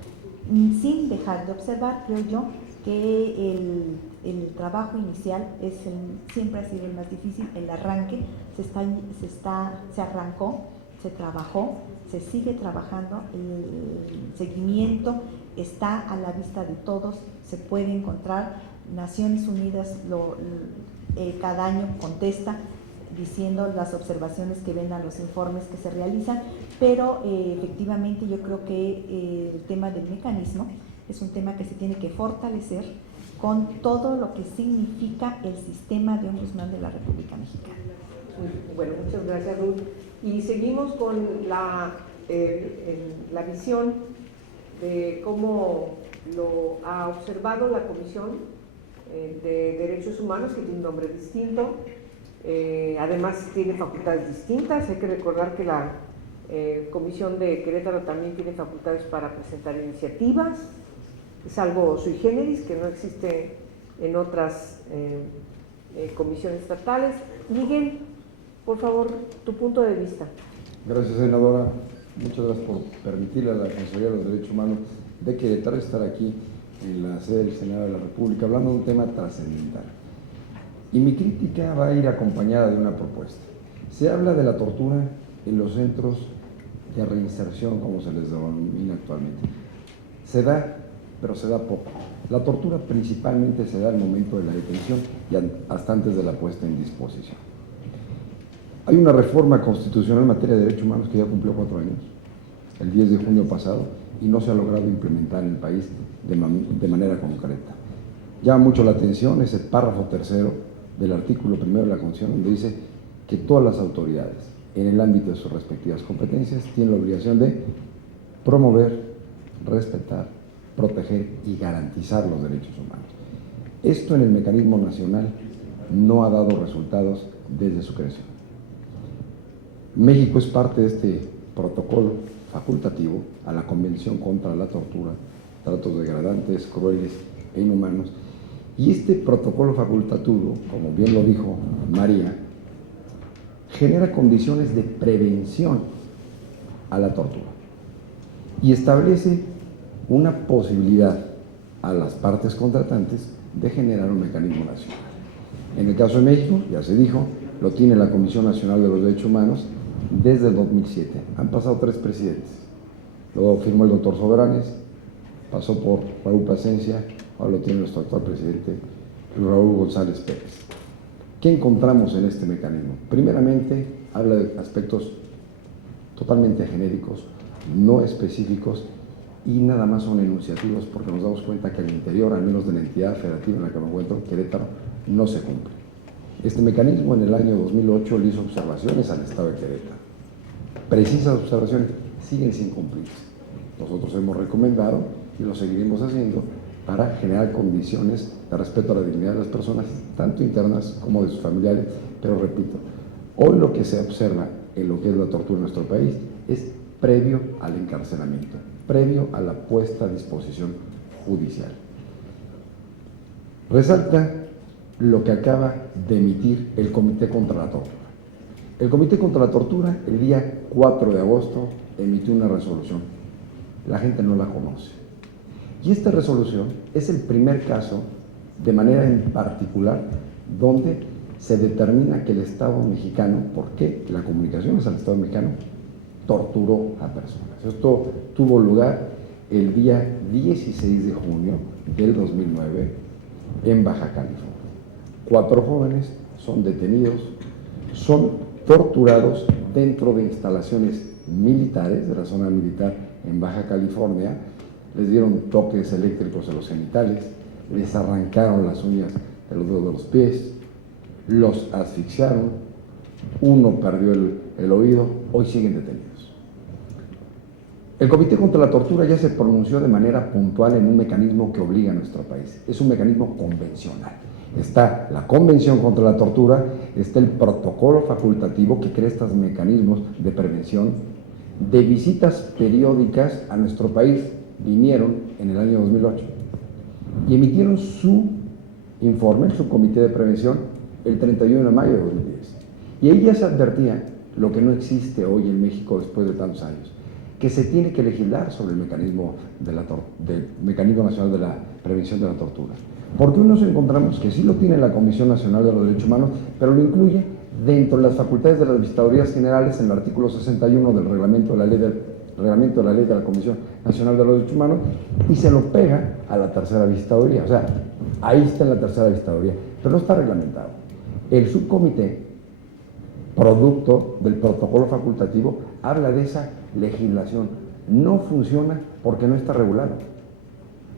Sin dejar de observar, creo yo, que el trabajo inicial siempre ha sido el más difícil, el arranque, se arrancó, se trabajó, se sigue trabajando, el seguimiento está a la vista de todos, se puede encontrar. Naciones Unidas cada año contesta diciendo las observaciones que ven a los informes que se realizan, pero efectivamente yo creo que el tema del mecanismo es un tema que se tiene que fortalecer con todo lo que significa el sistema de ombudsman de la República Mexicana. Bueno, muchas gracias, Ruth. Y seguimos con la visión de cómo lo ha observado la Comisión de Derechos Humanos, que tiene un nombre distinto. Además tiene facultades distintas. Hay que recordar que la Comisión de Querétaro también tiene facultades para presentar iniciativas. Es algo sui generis que no existe en otras comisiones estatales. Miguel, por favor, tu punto de vista. Gracias, senadora. Muchas gracias por permitirle a la Consejería de los Derechos Humanos de Querétaro estar aquí en la sede del Senado de la República hablando de un tema trascendental. Y mi crítica va a ir acompañada de una propuesta. Se habla de la tortura en los centros de reinserción, como se les denomina actualmente. Se da, pero se da poco. La tortura principalmente se da al momento de la detención y hasta antes de la puesta en disposición. Hay una reforma constitucional en materia de derechos humanos que ya cumplió 4 años. el 10 de junio pasado y no se ha logrado implementar en el país de manera concreta. Llama mucho la atención ese párrafo tercero del artículo 1 de la Constitución, donde dice que todas las autoridades, en el ámbito de sus respectivas competencias, tienen la obligación de promover, respetar, proteger y garantizar los derechos humanos. Esto en el mecanismo nacional no ha dado resultados desde su creación. México es parte de este protocolo facultativo a la Convención contra la Tortura, tratos degradantes, crueles e inhumanos, y este protocolo facultativo, como bien lo dijo María, genera condiciones de prevención a la tortura y establece una posibilidad a las partes contratantes de generar un mecanismo nacional. En el caso de México, ya se dijo, lo tiene la Comisión Nacional de los Derechos Humanos desde el 2007. Han pasado 3 presidentes. Luego firmó el doctor Soberanes, pasó por Raúl Plasencia, ahora lo tiene nuestro actual presidente, Raúl González Pérez. ¿Qué encontramos en este mecanismo? Primeramente, habla de aspectos totalmente genéricos, no específicos, y nada más son enunciativos, porque nos damos cuenta que al interior, al menos de la entidad federativa en la que me encuentro, Querétaro, no se cumple. Este mecanismo en el año 2008 le hizo observaciones al Estado de Querétaro. Precisas observaciones, siguen sin cumplirse. Nosotros hemos recomendado, y lo seguiremos haciendo, para generar condiciones de respeto a la dignidad de las personas, tanto internas como de sus familiares. Pero repito, hoy lo que se observa en lo que es la tortura en nuestro país es previo al encarcelamiento, previo a la puesta a disposición judicial. Resalta lo que acaba de emitir el Comité contra la Tortura. El Comité contra la Tortura, el día 4 de agosto, emitió una resolución. La gente no la conoce. Y esta resolución es el primer caso, de manera en particular, donde se determina que el Estado mexicano, porque la comunicación es al Estado mexicano, torturó a personas. Esto tuvo lugar el día 16 de junio del 2009 en Baja California. 4 jóvenes son detenidos, son torturados dentro de instalaciones militares, de la zona militar en Baja California. Les dieron toques eléctricos en los genitales, les arrancaron las uñas de los dedos de los pies, los asfixiaron, uno perdió el oído, hoy siguen detenidos. El Comité contra la Tortura ya se pronunció de manera puntual en un mecanismo que obliga a nuestro país. Es un mecanismo convencional. Está la Convención contra la Tortura, está el protocolo facultativo que crea estos mecanismos de prevención, de visitas periódicas a nuestro país. Vinieron en el año 2008 y emitieron su informe, su comité de prevención, el 31 de mayo de 2010. Y ahí ya se advertía lo que no existe hoy en México después de tantos años, que se tiene que legislar sobre el mecanismo, del mecanismo nacional de la prevención de la tortura. Porque hoy nos encontramos que sí lo tiene la Comisión Nacional de los Derechos Humanos, pero lo incluye dentro de las facultades de las visitadurías generales en el artículo 61 del reglamento de la ley de la Comisión Nacional de los Derechos Humanos, y se lo pega a la tercera visitaduría. O sea, ahí está en la tercera visitaduría, pero no está reglamentado. El subcomité, producto del protocolo facultativo, habla de esa legislación. No funciona porque no está regulado.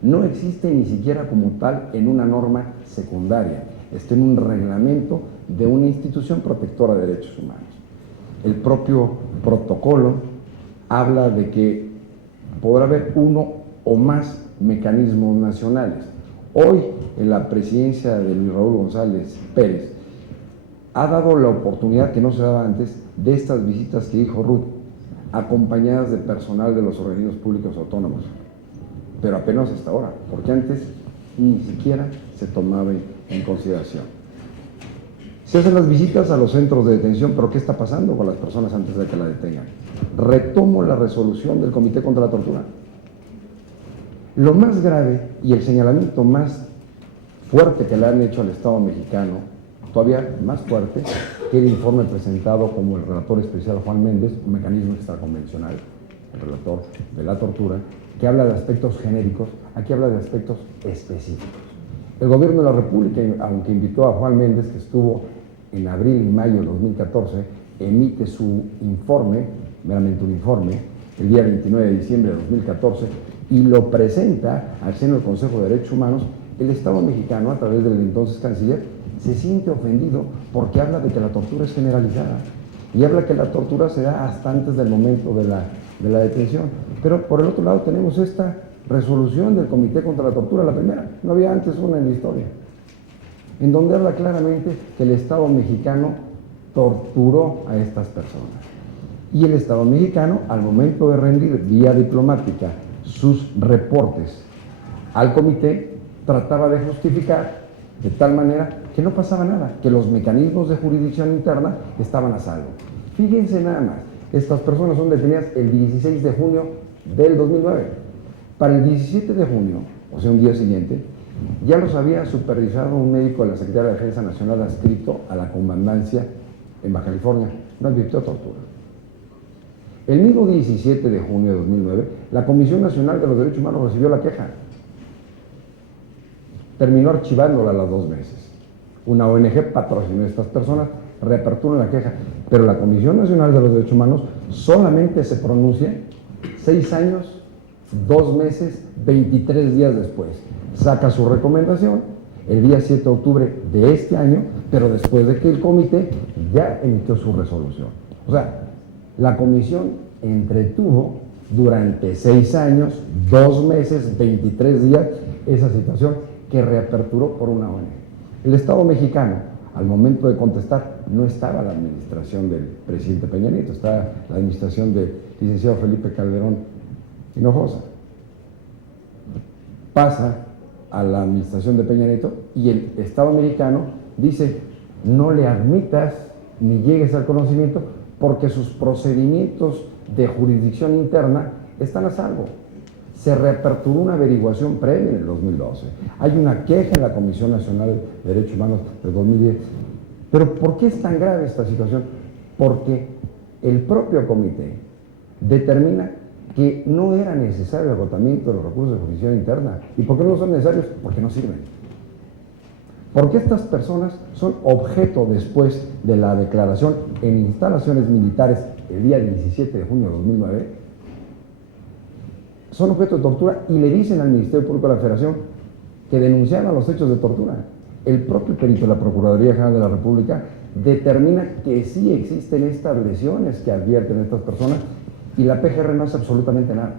No existe ni siquiera como tal en una norma secundaria. Está en un reglamento de una institución protectora de derechos humanos. El propio protocolo habla de que podrá haber uno o más mecanismos nacionales. Hoy, en la presidencia de Luis Raúl González Pérez, ha dado la oportunidad que no se daba antes de estas visitas que dijo Ruth, acompañadas de personal de los organismos públicos autónomos, pero apenas hasta ahora, porque antes ni siquiera se tomaba en consideración. Se hacen las visitas a los centros de detención, pero ¿qué está pasando con las personas antes de que la detengan? Retomo la resolución del Comité contra la Tortura. Lo más grave y el señalamiento más fuerte que le han hecho al Estado mexicano, todavía más fuerte que el informe presentado como el relator especial Juan Méndez, un mecanismo extraconvencional, el relator de la tortura, que habla de aspectos genéricos, aquí habla de aspectos específicos. El gobierno de la República, aunque invitó a Juan Méndez, que estuvo en abril y mayo de 2014, emite su informe, meramente un informe, el día 29 de diciembre de 2014 y lo presenta al seno del Consejo de Derechos Humanos, el Estado mexicano, a través del entonces canciller, se siente ofendido porque habla de que la tortura es generalizada y habla que la tortura se da hasta antes del momento de la detención. Pero por el otro lado tenemos esta resolución del Comité contra la Tortura, la primera, no había antes una en la historia, en donde habla claramente que el Estado mexicano torturó a estas personas. Y el Estado mexicano, al momento de rendir vía diplomática sus reportes al comité, trataba de justificar de tal manera que no pasaba nada, que los mecanismos de jurisdicción interna estaban a salvo. Fíjense nada más, estas personas son detenidas el 16 de junio del 2009. Para el 17 de junio, o sea, un día siguiente, ya los había supervisado un médico de la Secretaría de Defensa Nacional adscrito a la comandancia en Baja California. No advirtió tortura. El mismo 17 de junio de 2009, la Comisión Nacional de los Derechos Humanos recibió la queja. Terminó archivándola a los 2 meses. Una ONG patrocinó a estas personas, reapertura la queja, pero la Comisión Nacional de los Derechos Humanos solamente se pronuncia 6 años, 2 meses, 23 días después. Saca su recomendación el día 7 de octubre de este año, pero después de que el comité ya emitió su resolución. O sea, la comisión entretuvo durante 6 años, 2 meses, 23 días esa situación que reaperturó por una ONG. El Estado mexicano, al momento de contestar, no estaba la administración del presidente Peña Nieto, estaba la administración del licenciado Felipe Calderón Hinojosa. Pasa a la administración de Peña Nieto y el Estado mexicano dice: no le admitas ni llegues al conocimiento porque sus procedimientos de jurisdicción interna están a salvo. Se reaperturó una averiguación previa en el 2012. Hay una queja en la Comisión Nacional de Derechos Humanos del 2010. Pero ¿por qué es tan grave esta situación? Porque el propio comité determina que no era necesario el agotamiento de los recursos de jurisdicción interna. ¿Y por qué no son necesarios? Porque no sirven. Porque estas personas son objeto, después de la declaración en instalaciones militares el día 17 de junio de 2009, son objeto de tortura y le dicen al Ministerio Público de la Federación que denunciaron los hechos de tortura. El propio perito de la Procuraduría General de la República determina que sí existen estas lesiones que advierten estas personas y la PGR no hace absolutamente nada.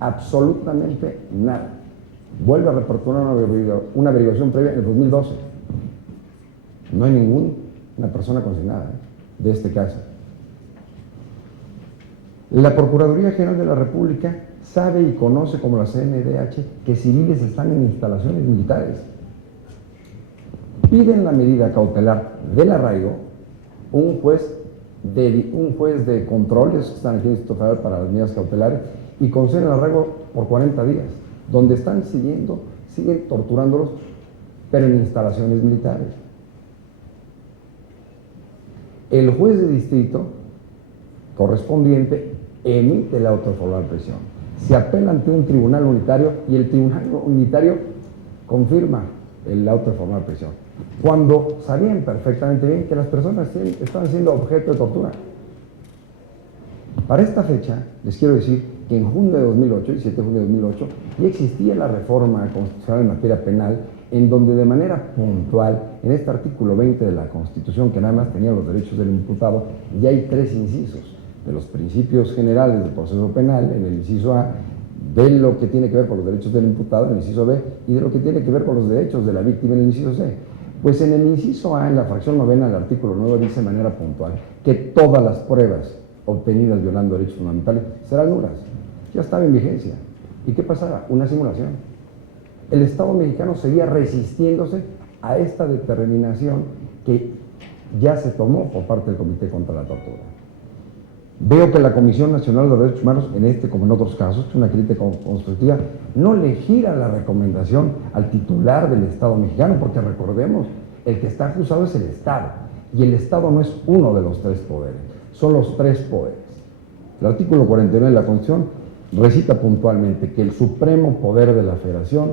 Absolutamente nada. Vuelve a reportar una averiguación previa en el 2012. No hay ninguna persona consignada de este caso. La Procuraduría General de la República sabe y conoce, como la CNDH, que civiles están en instalaciones militares. Piden la medida cautelar del arraigo, un juez de controles que están aquí en el Instituto Federal para las medidas cautelares, y conceden el arraigo por 40 días, donde están siguen torturándolos, pero en instalaciones militares. El juez de distrito correspondiente emite el auto de formal prisión. Se apela ante un tribunal unitario y el tribunal unitario confirma el auto de formal prisión, cuando sabían perfectamente bien que las personas estaban siendo objeto de tortura. Para esta fecha, les quiero decir que en junio de 2008, 17 de junio de 2008, ya existía la reforma constitucional en materia penal, en donde de manera puntual, en este artículo 20 de la Constitución, que nada más tenía los derechos del imputado, ya hay 3 incisos de los principios generales del proceso penal, en el inciso A, de lo que tiene que ver con los derechos del imputado, en el inciso B, y de lo que tiene que ver con los derechos de la víctima, en el inciso C. Pues en el inciso A, en la fracción 9 del artículo 9, dice de manera puntual que todas las pruebas obtenidas violando derechos fundamentales serán nulas. Ya estaba en vigencia. ¿Y qué pasaba? Una simulación. El Estado mexicano seguía resistiéndose a esta determinación que ya se tomó por parte del Comité contra la Tortura. Veo que la Comisión Nacional de los Derechos Humanos, en este como en otros casos, una crítica constructiva, no le gira la recomendación al titular del Estado mexicano, porque recordemos, el que está acusado es el Estado, y el Estado no es uno de los 3 poderes, son los 3 poderes. El artículo 49 de la Constitución recita puntualmente que el supremo poder de la Federación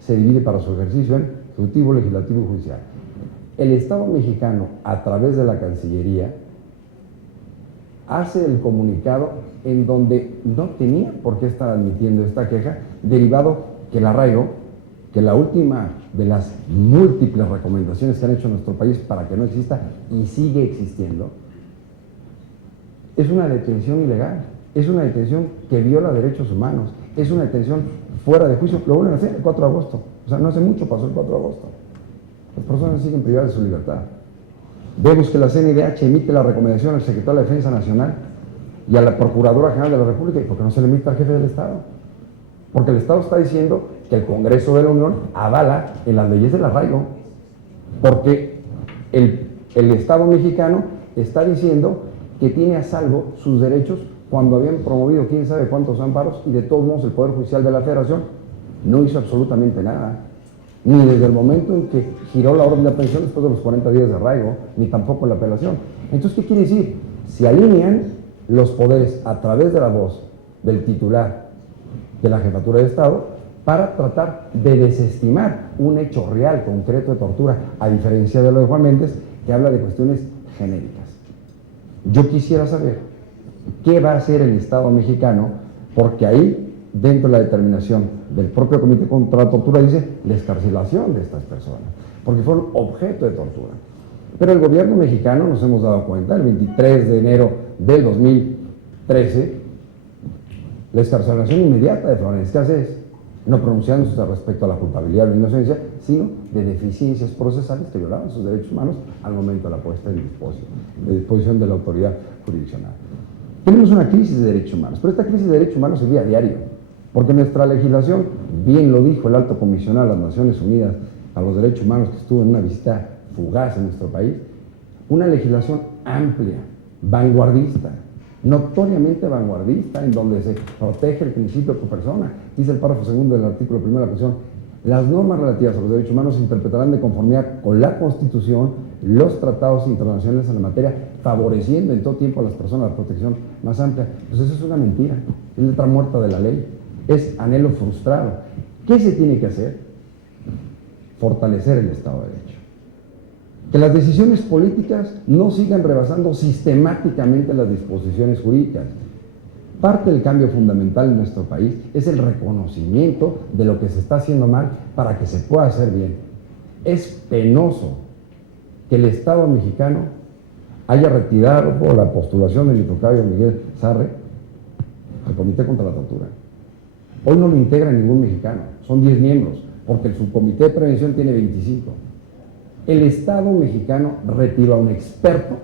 se divide para su ejercicio en ejecutivo, legislativo y judicial. El Estado mexicano, a través de la Cancillería, hace el comunicado en donde no tenía por qué estar admitiendo esta queja, derivado que el arraigo, que la última de las múltiples recomendaciones que han hecho en nuestro país para que no exista y sigue existiendo, es una detención ilegal, es una detención que viola derechos humanos, es una detención fuera de juicio. Lo vuelven a hacer el 4 de agosto, o sea, no hace mucho pasó el 4 de agosto. Las personas siguen privadas de su libertad. Vemos que la CNDH emite la recomendación al secretario de la Defensa Nacional y a la Procuradora General de la República, ¿y por qué no se le emite al jefe del Estado? Porque el Estado está diciendo que el Congreso de la Unión avala en las leyes del arraigo, porque el Estado mexicano está diciendo que tiene a salvo sus derechos cuando habían promovido quién sabe cuántos amparos, y de todos modos el Poder Judicial de la Federación no hizo absolutamente nada, ni desde el momento en que giró la orden de aprehensión después de los 40 días de arraigo, ni tampoco la apelación. Entonces, ¿qué quiere decir? Se alinean los poderes a través de la voz del titular de la Jefatura de Estado para tratar de desestimar un hecho real, concreto de tortura, a diferencia de lo de Juan Méndez, que habla de cuestiones genéricas. Yo quisiera saber qué va a hacer el Estado mexicano, porque ahí, dentro de la determinación del propio Comité contra la Tortura, dice la excarcelación de estas personas, porque fueron objeto de tortura. Pero el gobierno mexicano, nos hemos dado cuenta, el 23 de enero del 2013, la excarcelación inmediata de Florencia Cassés, no pronunciándose respecto a la culpabilidad o la inocencia, sino de deficiencias procesales que violaban sus derechos humanos al momento de la puesta en disposición de la autoridad jurisdiccional. Tenemos una crisis de derechos humanos, pero esta crisis de derechos humanos se vive a diario, porque nuestra legislación, bien lo dijo el alto comisionado de las Naciones Unidas a los Derechos Humanos, que estuvo en una visita fugaz en nuestro país, una legislación amplia, vanguardista, notoriamente vanguardista, en donde se protege el principio de persona. Dice el párrafo segundo del artículo 1 de la Constitución: las normas relativas a los derechos humanos se interpretarán de conformidad con la Constitución, los tratados internacionales en la materia, favoreciendo en todo tiempo a las personas la protección más amplia. Pues eso es una mentira, es letra muerta de la ley, es anhelo frustrado. ¿Qué se tiene que hacer? Fortalecer el Estado de Derecho. Que las decisiones políticas no sigan rebasando sistemáticamente las disposiciones jurídicas. Parte del cambio fundamental en nuestro país es el reconocimiento de lo que se está haciendo mal para que se pueda hacer bien. Es penoso que el Estado mexicano haya retirado por la postulación de mi tocayo Miguel Sarre al Comité contra la Tortura. Hoy no lo integra ningún mexicano, son 10 miembros, porque el subcomité de prevención tiene 25. El Estado mexicano retiró a un experto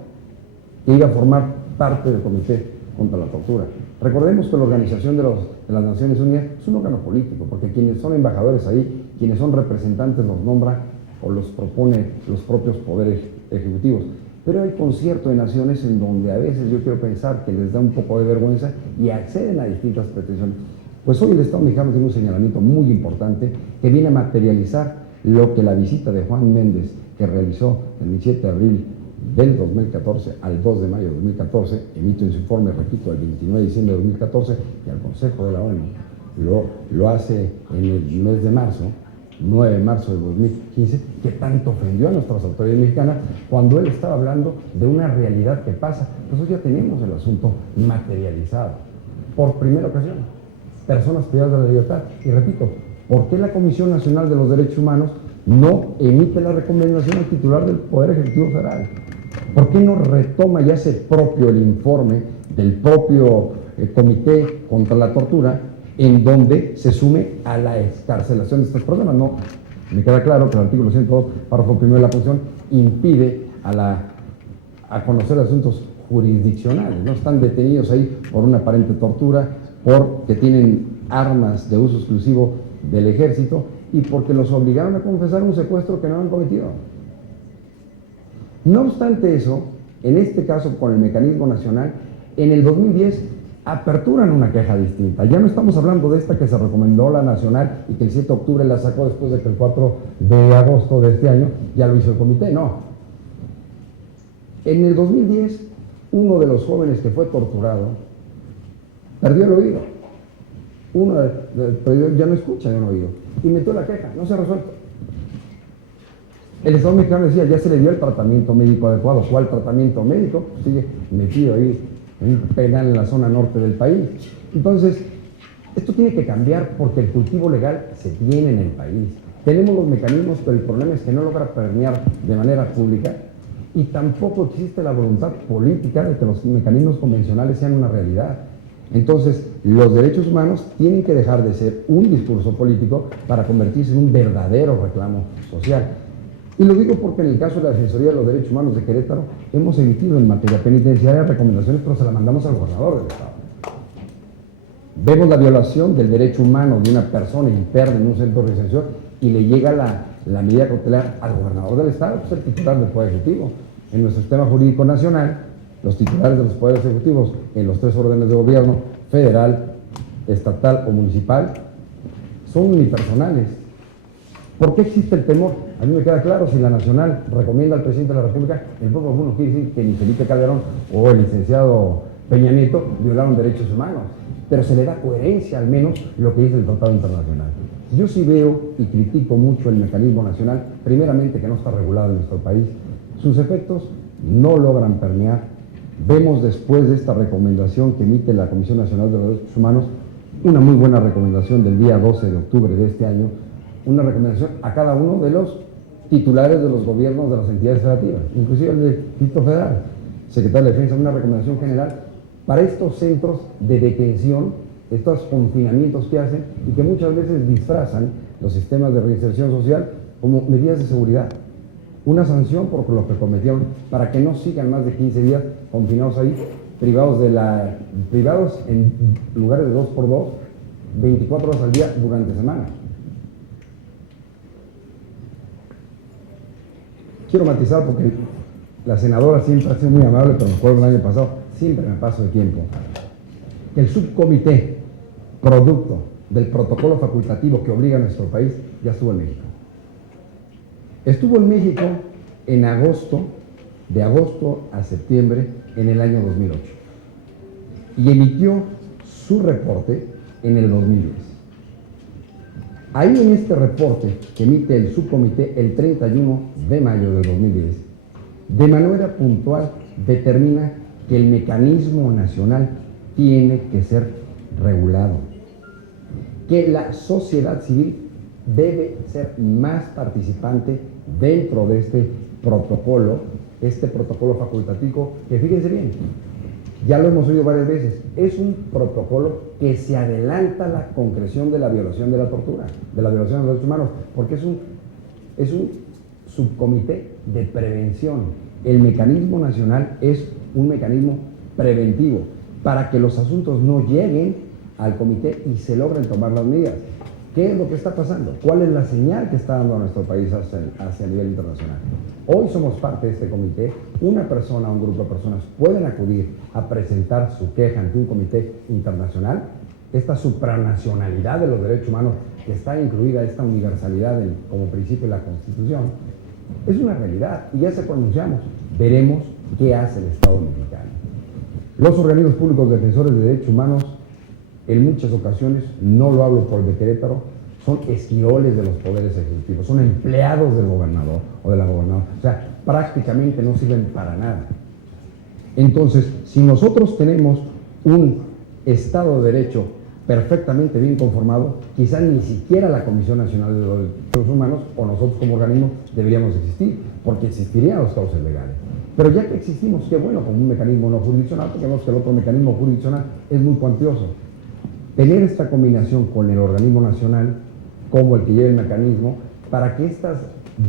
que iba a formar parte del Comité contra la Tortura. Recordemos que la Organización de las Naciones Unidas es un órgano político, porque quienes son embajadores ahí, quienes son representantes, los nombra o los propone los propios poderes ejecutivos. Pero hay concierto de naciones en donde a veces yo quiero pensar que les da un poco de vergüenza y acceden a distintas pretensiones. Pues hoy el Estado mexicano tiene un señalamiento muy importante que viene a materializar lo que la visita de Juan Méndez, que realizó el 27 de abril del 2014 al 2 de mayo de 2014, emite un informe, repito, el 29 de diciembre de 2014, y al Consejo de la ONU lo hace en el mes de marzo, 9 de marzo de 2015, que tanto ofendió a nuestras autoridades mexicanas cuando él estaba hablando de una realidad que pasa. Nosotros ya tenemos el asunto materializado. Por primera ocasión, personas privadas de la libertad. Y repito, ¿por qué la Comisión Nacional de los Derechos Humanos no emite la recomendación al titular del Poder Ejecutivo Federal? ¿Por qué no retoma y hace propio el informe del propio Comité contra la Tortura, en donde se sume a la excarcelación de estas personas? No, me queda claro que el artículo 102, párrafo primero de la Constitución, impide a conocer asuntos jurisdiccionales. No están detenidos ahí por una aparente tortura, porque tienen armas de uso exclusivo del ejército y porque los obligaron a confesar un secuestro que no han cometido. No obstante eso, en este caso con el mecanismo nacional, en el 2010 aperturan una queja distinta. Ya no estamos hablando de esta que se recomendó la nacional y que el 7 de octubre la sacó después de que el 4 de agosto de este año ya lo hizo el comité, no. En el 2010, uno de los jóvenes que fue torturado perdió el oído. Ya no escucha de un oído. Y metió la queja, no se ha resuelto. El Estado mexicano decía, ya se le dio el tratamiento médico adecuado. ¿Cuál tratamiento médico? Sigue metido ahí un penal en la zona norte del país. Entonces, esto tiene que cambiar porque el cultivo legal se tiene en el país. Tenemos los mecanismos, pero el problema es que no logra permear de manera pública y tampoco existe la voluntad política de que los mecanismos convencionales sean una realidad. Entonces, los derechos humanos tienen que dejar de ser un discurso político para convertirse en un verdadero reclamo social. Y lo digo porque en el caso de la Defensoría de los Derechos Humanos de Querétaro hemos emitido en materia penitenciaria recomendaciones, pero se las mandamos al gobernador del estado. Vemos la violación del derecho humano de una persona interna en un centro de reinserción y le llega la medida cautelar al gobernador del estado, que es el titular del Poder Ejecutivo. En nuestro sistema jurídico nacional, los titulares de los poderes ejecutivos en los 3 órdenes de gobierno, federal, estatal o municipal, son unipersonales. ¿Por qué existe el temor? A mí me queda claro, si la nacional recomienda al presidente de la República, el pueblo no quiere decir que ni Felipe Calderón o el licenciado Peña Nieto violaron derechos humanos, pero se le da coherencia al menos lo que dice el Tratado Internacional. Yo sí veo y critico mucho el mecanismo nacional, primeramente que no está regulado en nuestro país. Sus efectos no logran permear. Vemos después de esta recomendación que emite la Comisión Nacional de los Derechos Humanos, una muy buena recomendación del día 12 de octubre de este año, una recomendación a cada uno de los titulares de los gobiernos de las entidades federativas, inclusive el del Distrito Federal, Secretario de Defensa, una recomendación general para estos centros de detención, estos confinamientos que hacen y que muchas veces disfrazan los sistemas de reinserción social como medidas de seguridad. Una sanción por lo que cometieron para que no sigan más de 15 días confinados ahí, privados en lugares de 2x2, 24 horas al día durante semana. Quiero matizar porque la senadora siempre ha sido muy amable, pero me acuerdo el año pasado, siempre me paso de tiempo. El subcomité producto del protocolo facultativo que obliga a nuestro país ya estuvo en México. Estuvo en México en agosto, de agosto a septiembre en el año 2008 y emitió su reporte en el 2010. Ahí en este reporte que emite el subcomité el 31 de mayo del 2010, de manera puntual determina que el mecanismo nacional tiene que ser regulado, que la sociedad civil debe ser más participante dentro de este protocolo facultativo, que fíjense bien, ya lo hemos oído varias veces, es un protocolo que se adelanta a la concreción de la violación de la tortura, de la violación de los derechos humanos, porque es un subcomité de prevención. El mecanismo nacional es un mecanismo preventivo para que los asuntos no lleguen al comité y se logren tomar las medidas. ¿Qué es lo que está pasando? ¿Cuál es la señal que está dando a nuestro país hacia el nivel internacional? Hoy somos parte de este comité. Una persona o un grupo de personas pueden acudir a presentar su queja ante un comité internacional. Esta supranacionalidad de los derechos humanos, que está incluida esta universalidad como principio de la Constitución, es una realidad y ya se pronunciamos. Veremos qué hace el Estado mexicano. Los organismos públicos defensores de derechos humanos, en muchas ocasiones, no lo hablo por el de Querétaro, son esquiroles de los poderes ejecutivos, son empleados del gobernador o de la gobernadora, o sea, prácticamente no sirven para nada. Entonces, si nosotros tenemos un Estado de Derecho perfectamente bien conformado, quizás ni siquiera la Comisión Nacional de los Derechos Humanos o nosotros como organismo deberíamos existir, porque existirían los cauces legales. Pero ya que existimos, qué bueno, como un mecanismo no jurisdiccional, porque vemos que el otro mecanismo jurisdiccional es muy cuantioso. Tener esta combinación con el organismo nacional, como el que lleva el mecanismo, para que estas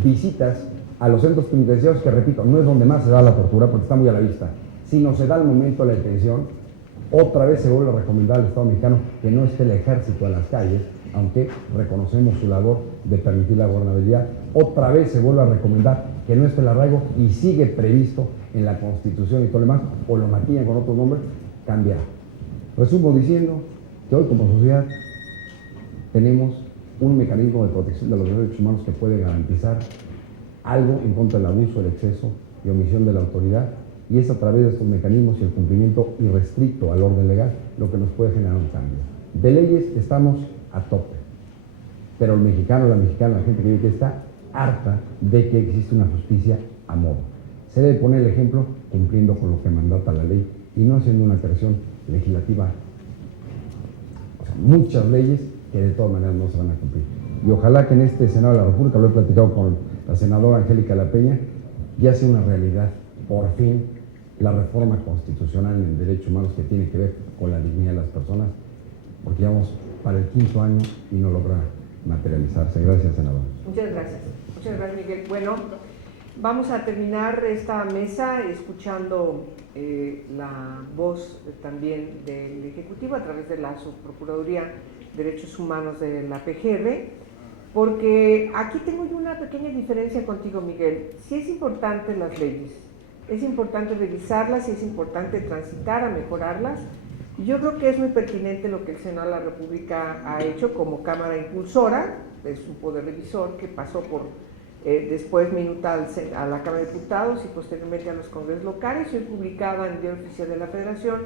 visitas a los centros penitenciarios, que repito, no es donde más se da la tortura, porque está muy a la vista, sino se da al momento de la detención, otra vez se vuelve a recomendar al Estado mexicano que no esté el ejército en las calles, aunque reconocemos su labor de permitir la gobernabilidad. Otra vez se vuelve a recomendar que no esté el arraigo y sigue previsto en la Constitución y todo lo demás, o lo maquillan con otro nombre, cambia. Resumo diciendo que hoy como sociedad tenemos un mecanismo de protección de los derechos humanos que puede garantizar algo en contra del abuso, el exceso y omisión de la autoridad, y es a través de estos mecanismos y el cumplimiento irrestricto al orden legal lo que nos puede generar un cambio. De leyes estamos a tope, pero el mexicano, la mexicana, la gente que vive aquí está harta de que existe una justicia a modo. Se debe poner el ejemplo cumpliendo con lo que mandata la ley y no siendo una creación legislativa, o sea, muchas leyes que de todas maneras no se van a cumplir. Y ojalá que en este Senado de la República, lo he platicado con la senadora Angélica La Peña, ya sea una realidad, por fin, la reforma constitucional en derechos humanos que tiene que ver con la dignidad de las personas, porque ya vamos para el 5º año y no logra materializarse. Gracias, senador. Muchas gracias, Miguel. Bueno, vamos a terminar esta mesa escuchando la voz también del Ejecutivo a través de la Subprocuraduría de Derechos Humanos de la PGR, porque aquí tengo yo una pequeña diferencia contigo, Miguel. Sí es importante las leyes, es importante revisarlas y es importante transitar a mejorarlas. Yo creo que es muy pertinente lo que el Senado de la República ha hecho como Cámara Impulsora, es un poder revisor que pasó por después minuta a la Cámara de Diputados y posteriormente a los congresos locales, y hoy publicada en el Diario Oficial de la Federación,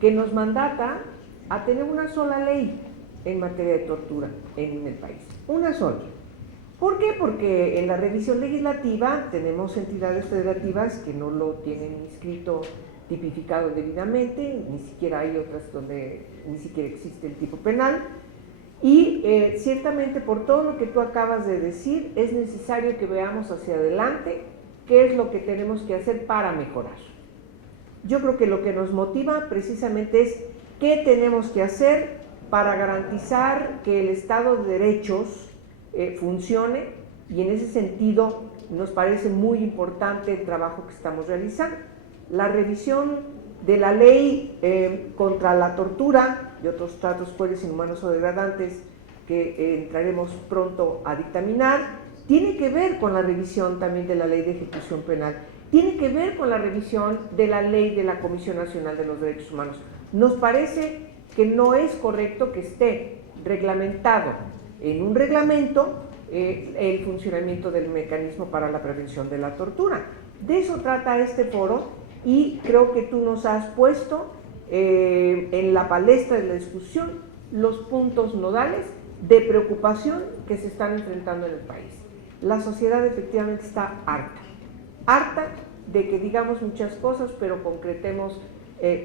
que nos mandata a tener una sola ley en materia de tortura en el país, una sola. ¿Por qué? Porque en la revisión legislativa tenemos entidades federativas que no lo tienen inscrito, tipificado debidamente, ni siquiera hay otras donde ni siquiera existe el tipo penal, y ciertamente por todo lo que tú acabas de decir es necesario que veamos hacia adelante qué es lo que tenemos que hacer para mejorar. Yo creo que lo que nos motiva precisamente es qué tenemos que hacer para garantizar que el Estado de Derechos funcione, y en ese sentido nos parece muy importante el trabajo que estamos realizando. La revisión de la ley contra la tortura y otros tratos crueles, inhumanos o degradantes que entraremos pronto a dictaminar, tiene que ver con la revisión también de la ley de ejecución penal, tiene que ver con la revisión de la ley de la Comisión Nacional de los Derechos Humanos. Nos parece que no es correcto que esté reglamentado en un reglamento el funcionamiento del mecanismo para la prevención de la tortura. De eso trata este foro, y creo que tú nos has puesto en la palestra de la discusión los puntos nodales de preocupación que se están enfrentando en el país. La sociedad efectivamente está harta de que digamos muchas cosas, pero concretemos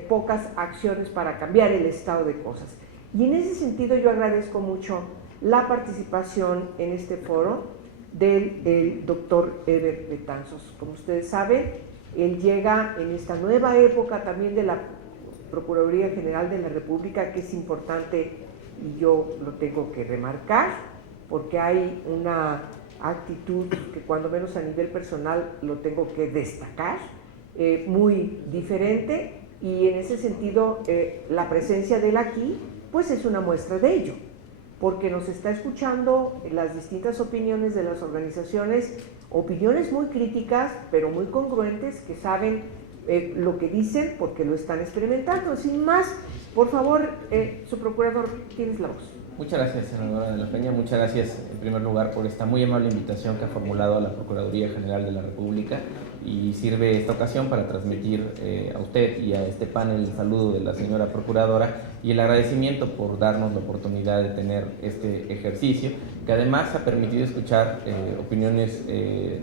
pocas acciones para cambiar el estado de cosas. Y en ese sentido yo agradezco mucho la participación en este foro del doctor Eder Betanzos. Como ustedes saben, él llega en esta nueva época también de la Procuraduría General de la República, que es importante y yo lo tengo que remarcar, porque hay una actitud que cuando menos a nivel personal lo tengo que destacar, muy diferente, y en ese sentido la presencia de él aquí pues es una muestra de ello, porque nos está escuchando las distintas opiniones de las organizaciones, opiniones muy críticas, pero muy congruentes, que saben lo que dicen porque lo están experimentando. Sin más, por favor, su procurador, tienes la voz. Muchas gracias, senadora de la Peña. Muchas gracias, en primer lugar, por esta muy amable invitación que ha formulado a la Procuraduría General de la República, y sirve esta ocasión para transmitir a usted y a este panel el saludo de la señora Procuradora y el agradecimiento por darnos la oportunidad de tener este ejercicio, que además ha permitido escuchar opiniones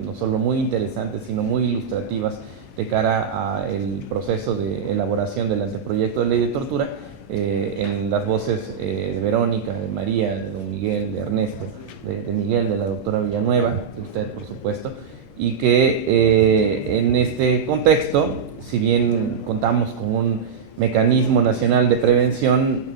no solo muy interesantes, sino muy ilustrativas de cara al proceso de elaboración del anteproyecto de ley de tortura, en las voces de Verónica, de María, de don Miguel, de Ernesto, de Miguel, de la doctora Villanueva, de usted por supuesto, y que en este contexto, si bien contamos con un mecanismo nacional de prevención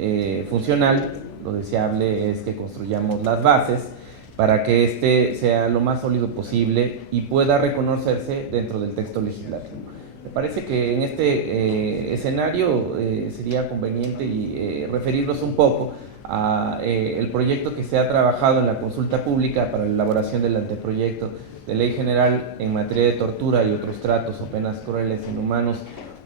funcional, lo deseable es que construyamos las bases para que este sea lo más sólido posible y pueda reconocerse dentro del texto legislativo. Me parece que en este escenario sería conveniente referirnos un poco a el proyecto que se ha trabajado en la consulta pública para la elaboración del anteproyecto de ley general en materia de tortura y otros tratos o penas crueles, inhumanos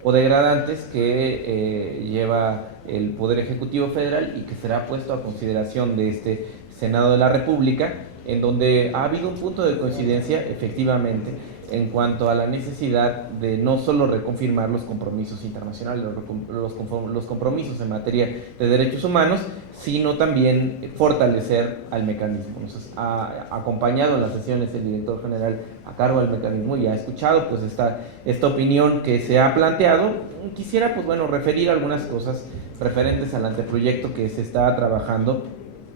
o degradantes que lleva el Poder Ejecutivo Federal y que será puesto a consideración de este Senado de la República, en donde ha habido un punto de coincidencia, efectivamente, en cuanto a la necesidad de no solo reconfirmar los compromisos internacionales, los compromisos en materia de derechos humanos, sino también fortalecer al mecanismo. Nos ha acompañado en las sesiones el director general a cargo del mecanismo y ha escuchado pues esta opinión que se ha planteado. Quisiera pues bueno referir algunas cosas referentes al anteproyecto que se está trabajando.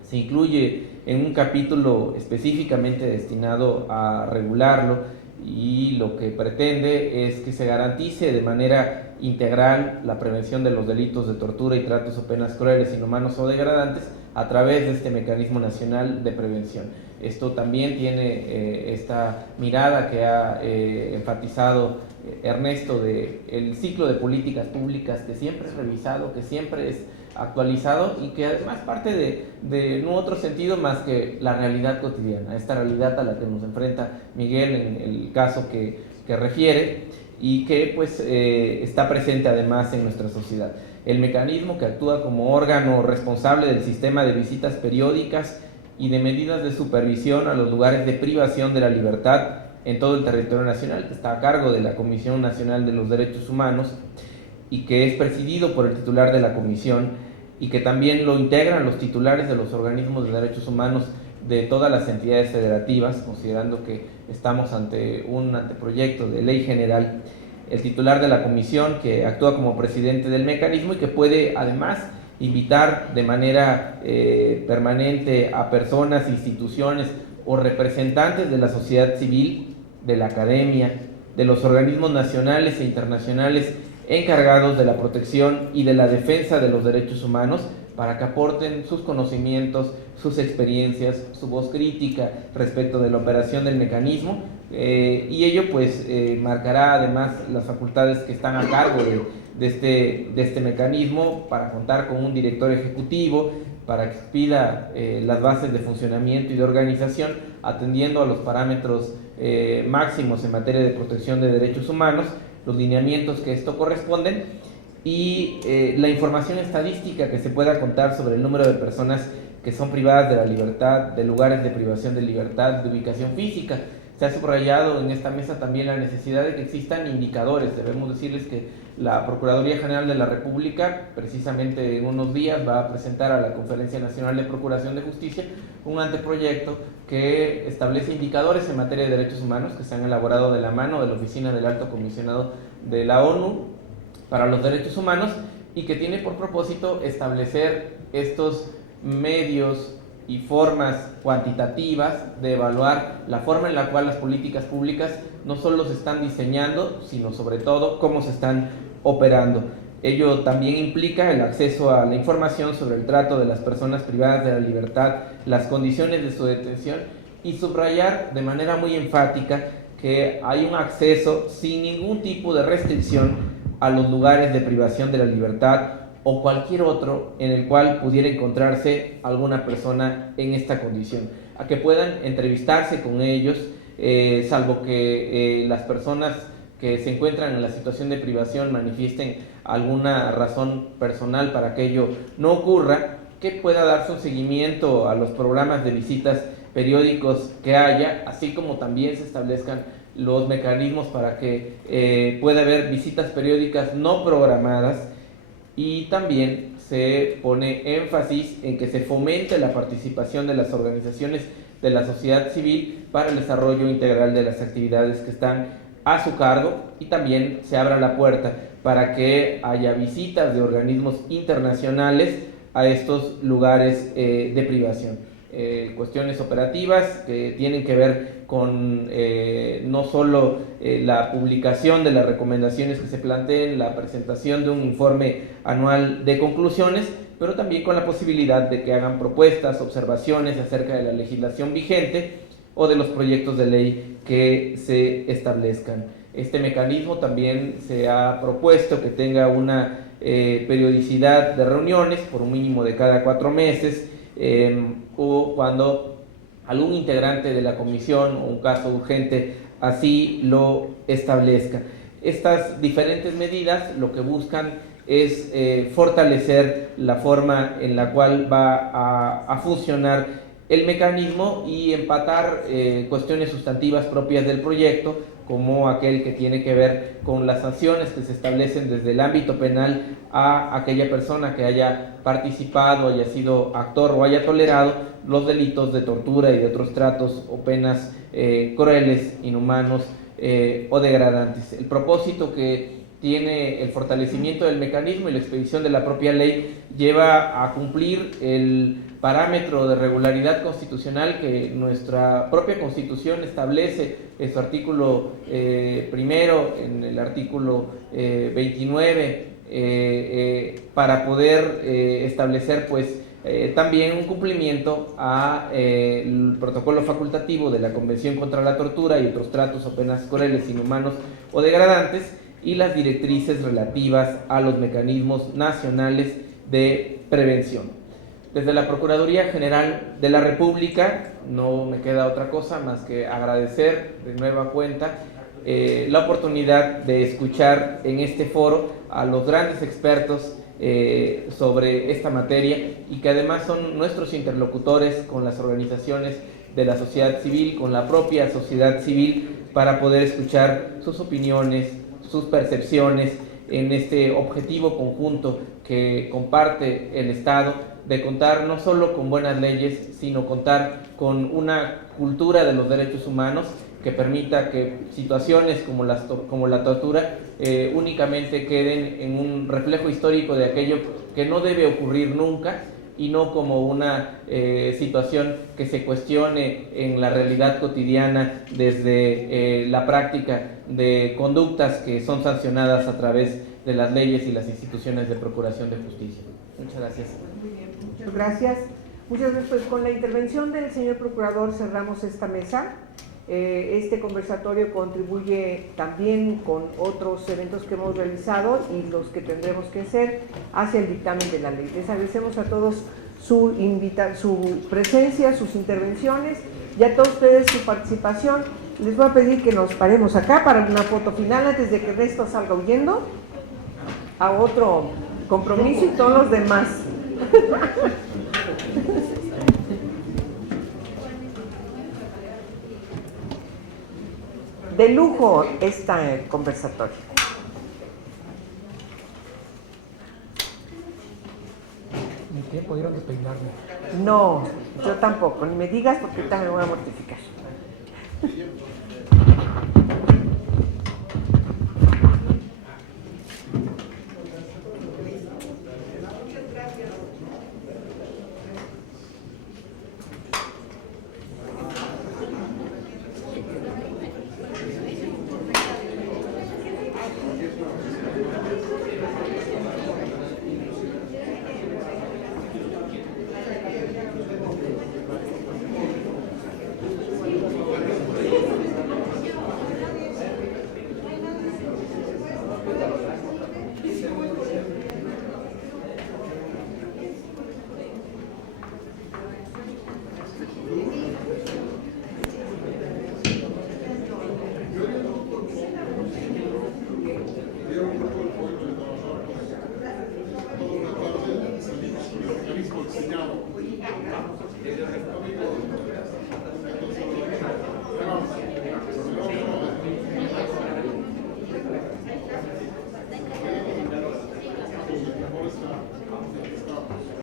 Se incluye en un capítulo específicamente destinado a regularlo, y lo que pretende es que se garantice de manera integral la prevención de los delitos de tortura y tratos o penas crueles, inhumanos o degradantes a través de este mecanismo nacional de prevención. Esto también tiene esta mirada que ha enfatizado Ernesto de el ciclo de políticas públicas que siempre es revisado, que siempre es actualizado y que además parte de no otro sentido más que la realidad cotidiana, esta realidad a la que nos enfrenta Miguel en el caso que refiere y que pues está presente además en nuestra sociedad. El mecanismo que actúa como órgano responsable del sistema de visitas periódicas y de medidas de supervisión a los lugares de privación de la libertad en todo el territorio nacional, que está a cargo de la Comisión Nacional de los Derechos Humanos y que es presidido por el titular de la comisión y que también lo integran los titulares de los organismos de derechos humanos de todas las entidades federativas, considerando que estamos ante un anteproyecto de ley general. El titular de la comisión que actúa como presidente del mecanismo y que puede además invitar de manera permanente a personas, instituciones o representantes de la sociedad civil, de la academia, de los organismos nacionales e internacionales encargados de la protección y de la defensa de los derechos humanos para que aporten sus conocimientos, sus experiencias, su voz crítica respecto de la operación del mecanismo y ello pues marcará además las facultades que están a cargo de este mecanismo para contar con un director ejecutivo, para que expida las bases de funcionamiento y de organización atendiendo a los parámetros máximos en materia de protección de derechos humanos, los lineamientos que esto corresponden y la información estadística que se pueda contar sobre el número de personas que son privadas de la libertad, de lugares de privación de libertad, de ubicación física. Se ha subrayado en esta mesa también la necesidad de que existan indicadores. Debemos decirles que la Procuraduría General de la República, precisamente en unos días, va a presentar a la Conferencia Nacional de Procuración de Justicia un anteproyecto que establece indicadores en materia de derechos humanos que se han elaborado de la mano de la Oficina del Alto Comisionado de la ONU para los Derechos Humanos y que tiene por propósito establecer estos medios y formas cuantitativas de evaluar la forma en la cual las políticas públicas no solo se están diseñando, sino sobre todo cómo se están operando. Ello también implica el acceso a la información sobre el trato de las personas privadas de la libertad, las condiciones de su detención y subrayar de manera muy enfática que hay un acceso sin ningún tipo de restricción a los lugares de privación de la libertad o cualquier otro en el cual pudiera encontrarse alguna persona en esta condición, a que puedan entrevistarse con ellos, salvo que las personas que se encuentran en la situación de privación manifiesten alguna razón personal para que ello no ocurra, que pueda darse un seguimiento a los programas de visitas periódicos que haya, así como también se establezcan los mecanismos para que pueda haber visitas periódicas no programadas. Y también se pone énfasis en que se fomente la participación de las organizaciones de la sociedad civil para el desarrollo integral de las actividades que están a su cargo y también se abra la puerta para que haya visitas de organismos internacionales a estos lugares de privación. Cuestiones operativas que tienen que ver con no solo la publicación de las recomendaciones que se planteen, la presentación de un informe anual de conclusiones, pero también con la posibilidad de que hagan propuestas, observaciones acerca de la legislación vigente o de los proyectos de ley que se establezcan. Este mecanismo también se ha propuesto que tenga una periodicidad de reuniones por un mínimo de cada 4 meses, o cuando algún integrante de la comisión o un caso urgente así lo establezca. Estas diferentes medidas lo que buscan es fortalecer la forma en la cual va a funcionar el mecanismo y empatar cuestiones sustantivas propias del proyecto como aquel que tiene que ver con las sanciones que se establecen desde el ámbito penal a aquella persona que haya participado, haya sido actor o haya tolerado los delitos de tortura y de otros tratos o penas crueles, inhumanos o degradantes. El propósito que tiene el fortalecimiento del mecanismo y la expedición de la propia ley lleva a cumplir el parámetro de regularidad constitucional que nuestra propia Constitución establece en su artículo primero, en el artículo 29, para poder establecer pues también un cumplimiento al protocolo facultativo de la Convención contra la Tortura y otros tratos o penas crueles, inhumanos o degradantes, y las directrices relativas a los mecanismos nacionales de prevención. Desde la Procuraduría General de la República no me queda otra cosa más que agradecer de nueva cuenta la oportunidad de escuchar en este foro a los grandes expertos sobre esta materia y que además son nuestros interlocutores con las organizaciones de la sociedad civil, con la propia sociedad civil, para poder escuchar sus opiniones, sus percepciones en este objetivo conjunto que comparte el Estado de contar no solo con buenas leyes, sino contar con una cultura de los derechos humanos que permita que situaciones como la tortura únicamente queden en un reflejo histórico de aquello que no debe ocurrir nunca, y no como una situación que se cuestione en la realidad cotidiana desde la práctica de conductas que son sancionadas a través de las leyes y las instituciones de procuración de justicia. Muchas gracias. Muy bien, muchas gracias. Muchas gracias. Pues con la intervención del señor Procurador cerramos esta mesa. Este conversatorio contribuye también con otros eventos que hemos realizado y los que tendremos que hacer hacia el dictamen de la ley. Les agradecemos a todos su presencia, sus intervenciones y a todos ustedes su participación. Les voy a pedir que nos paremos acá para una foto final antes de que Ernesto salga huyendo a otro compromiso y todos los demás. De lujo este conversatorio. Ni tiempo dieron de peinarme. No, yo tampoco, ni me digas porque ahorita me voy a mortificar.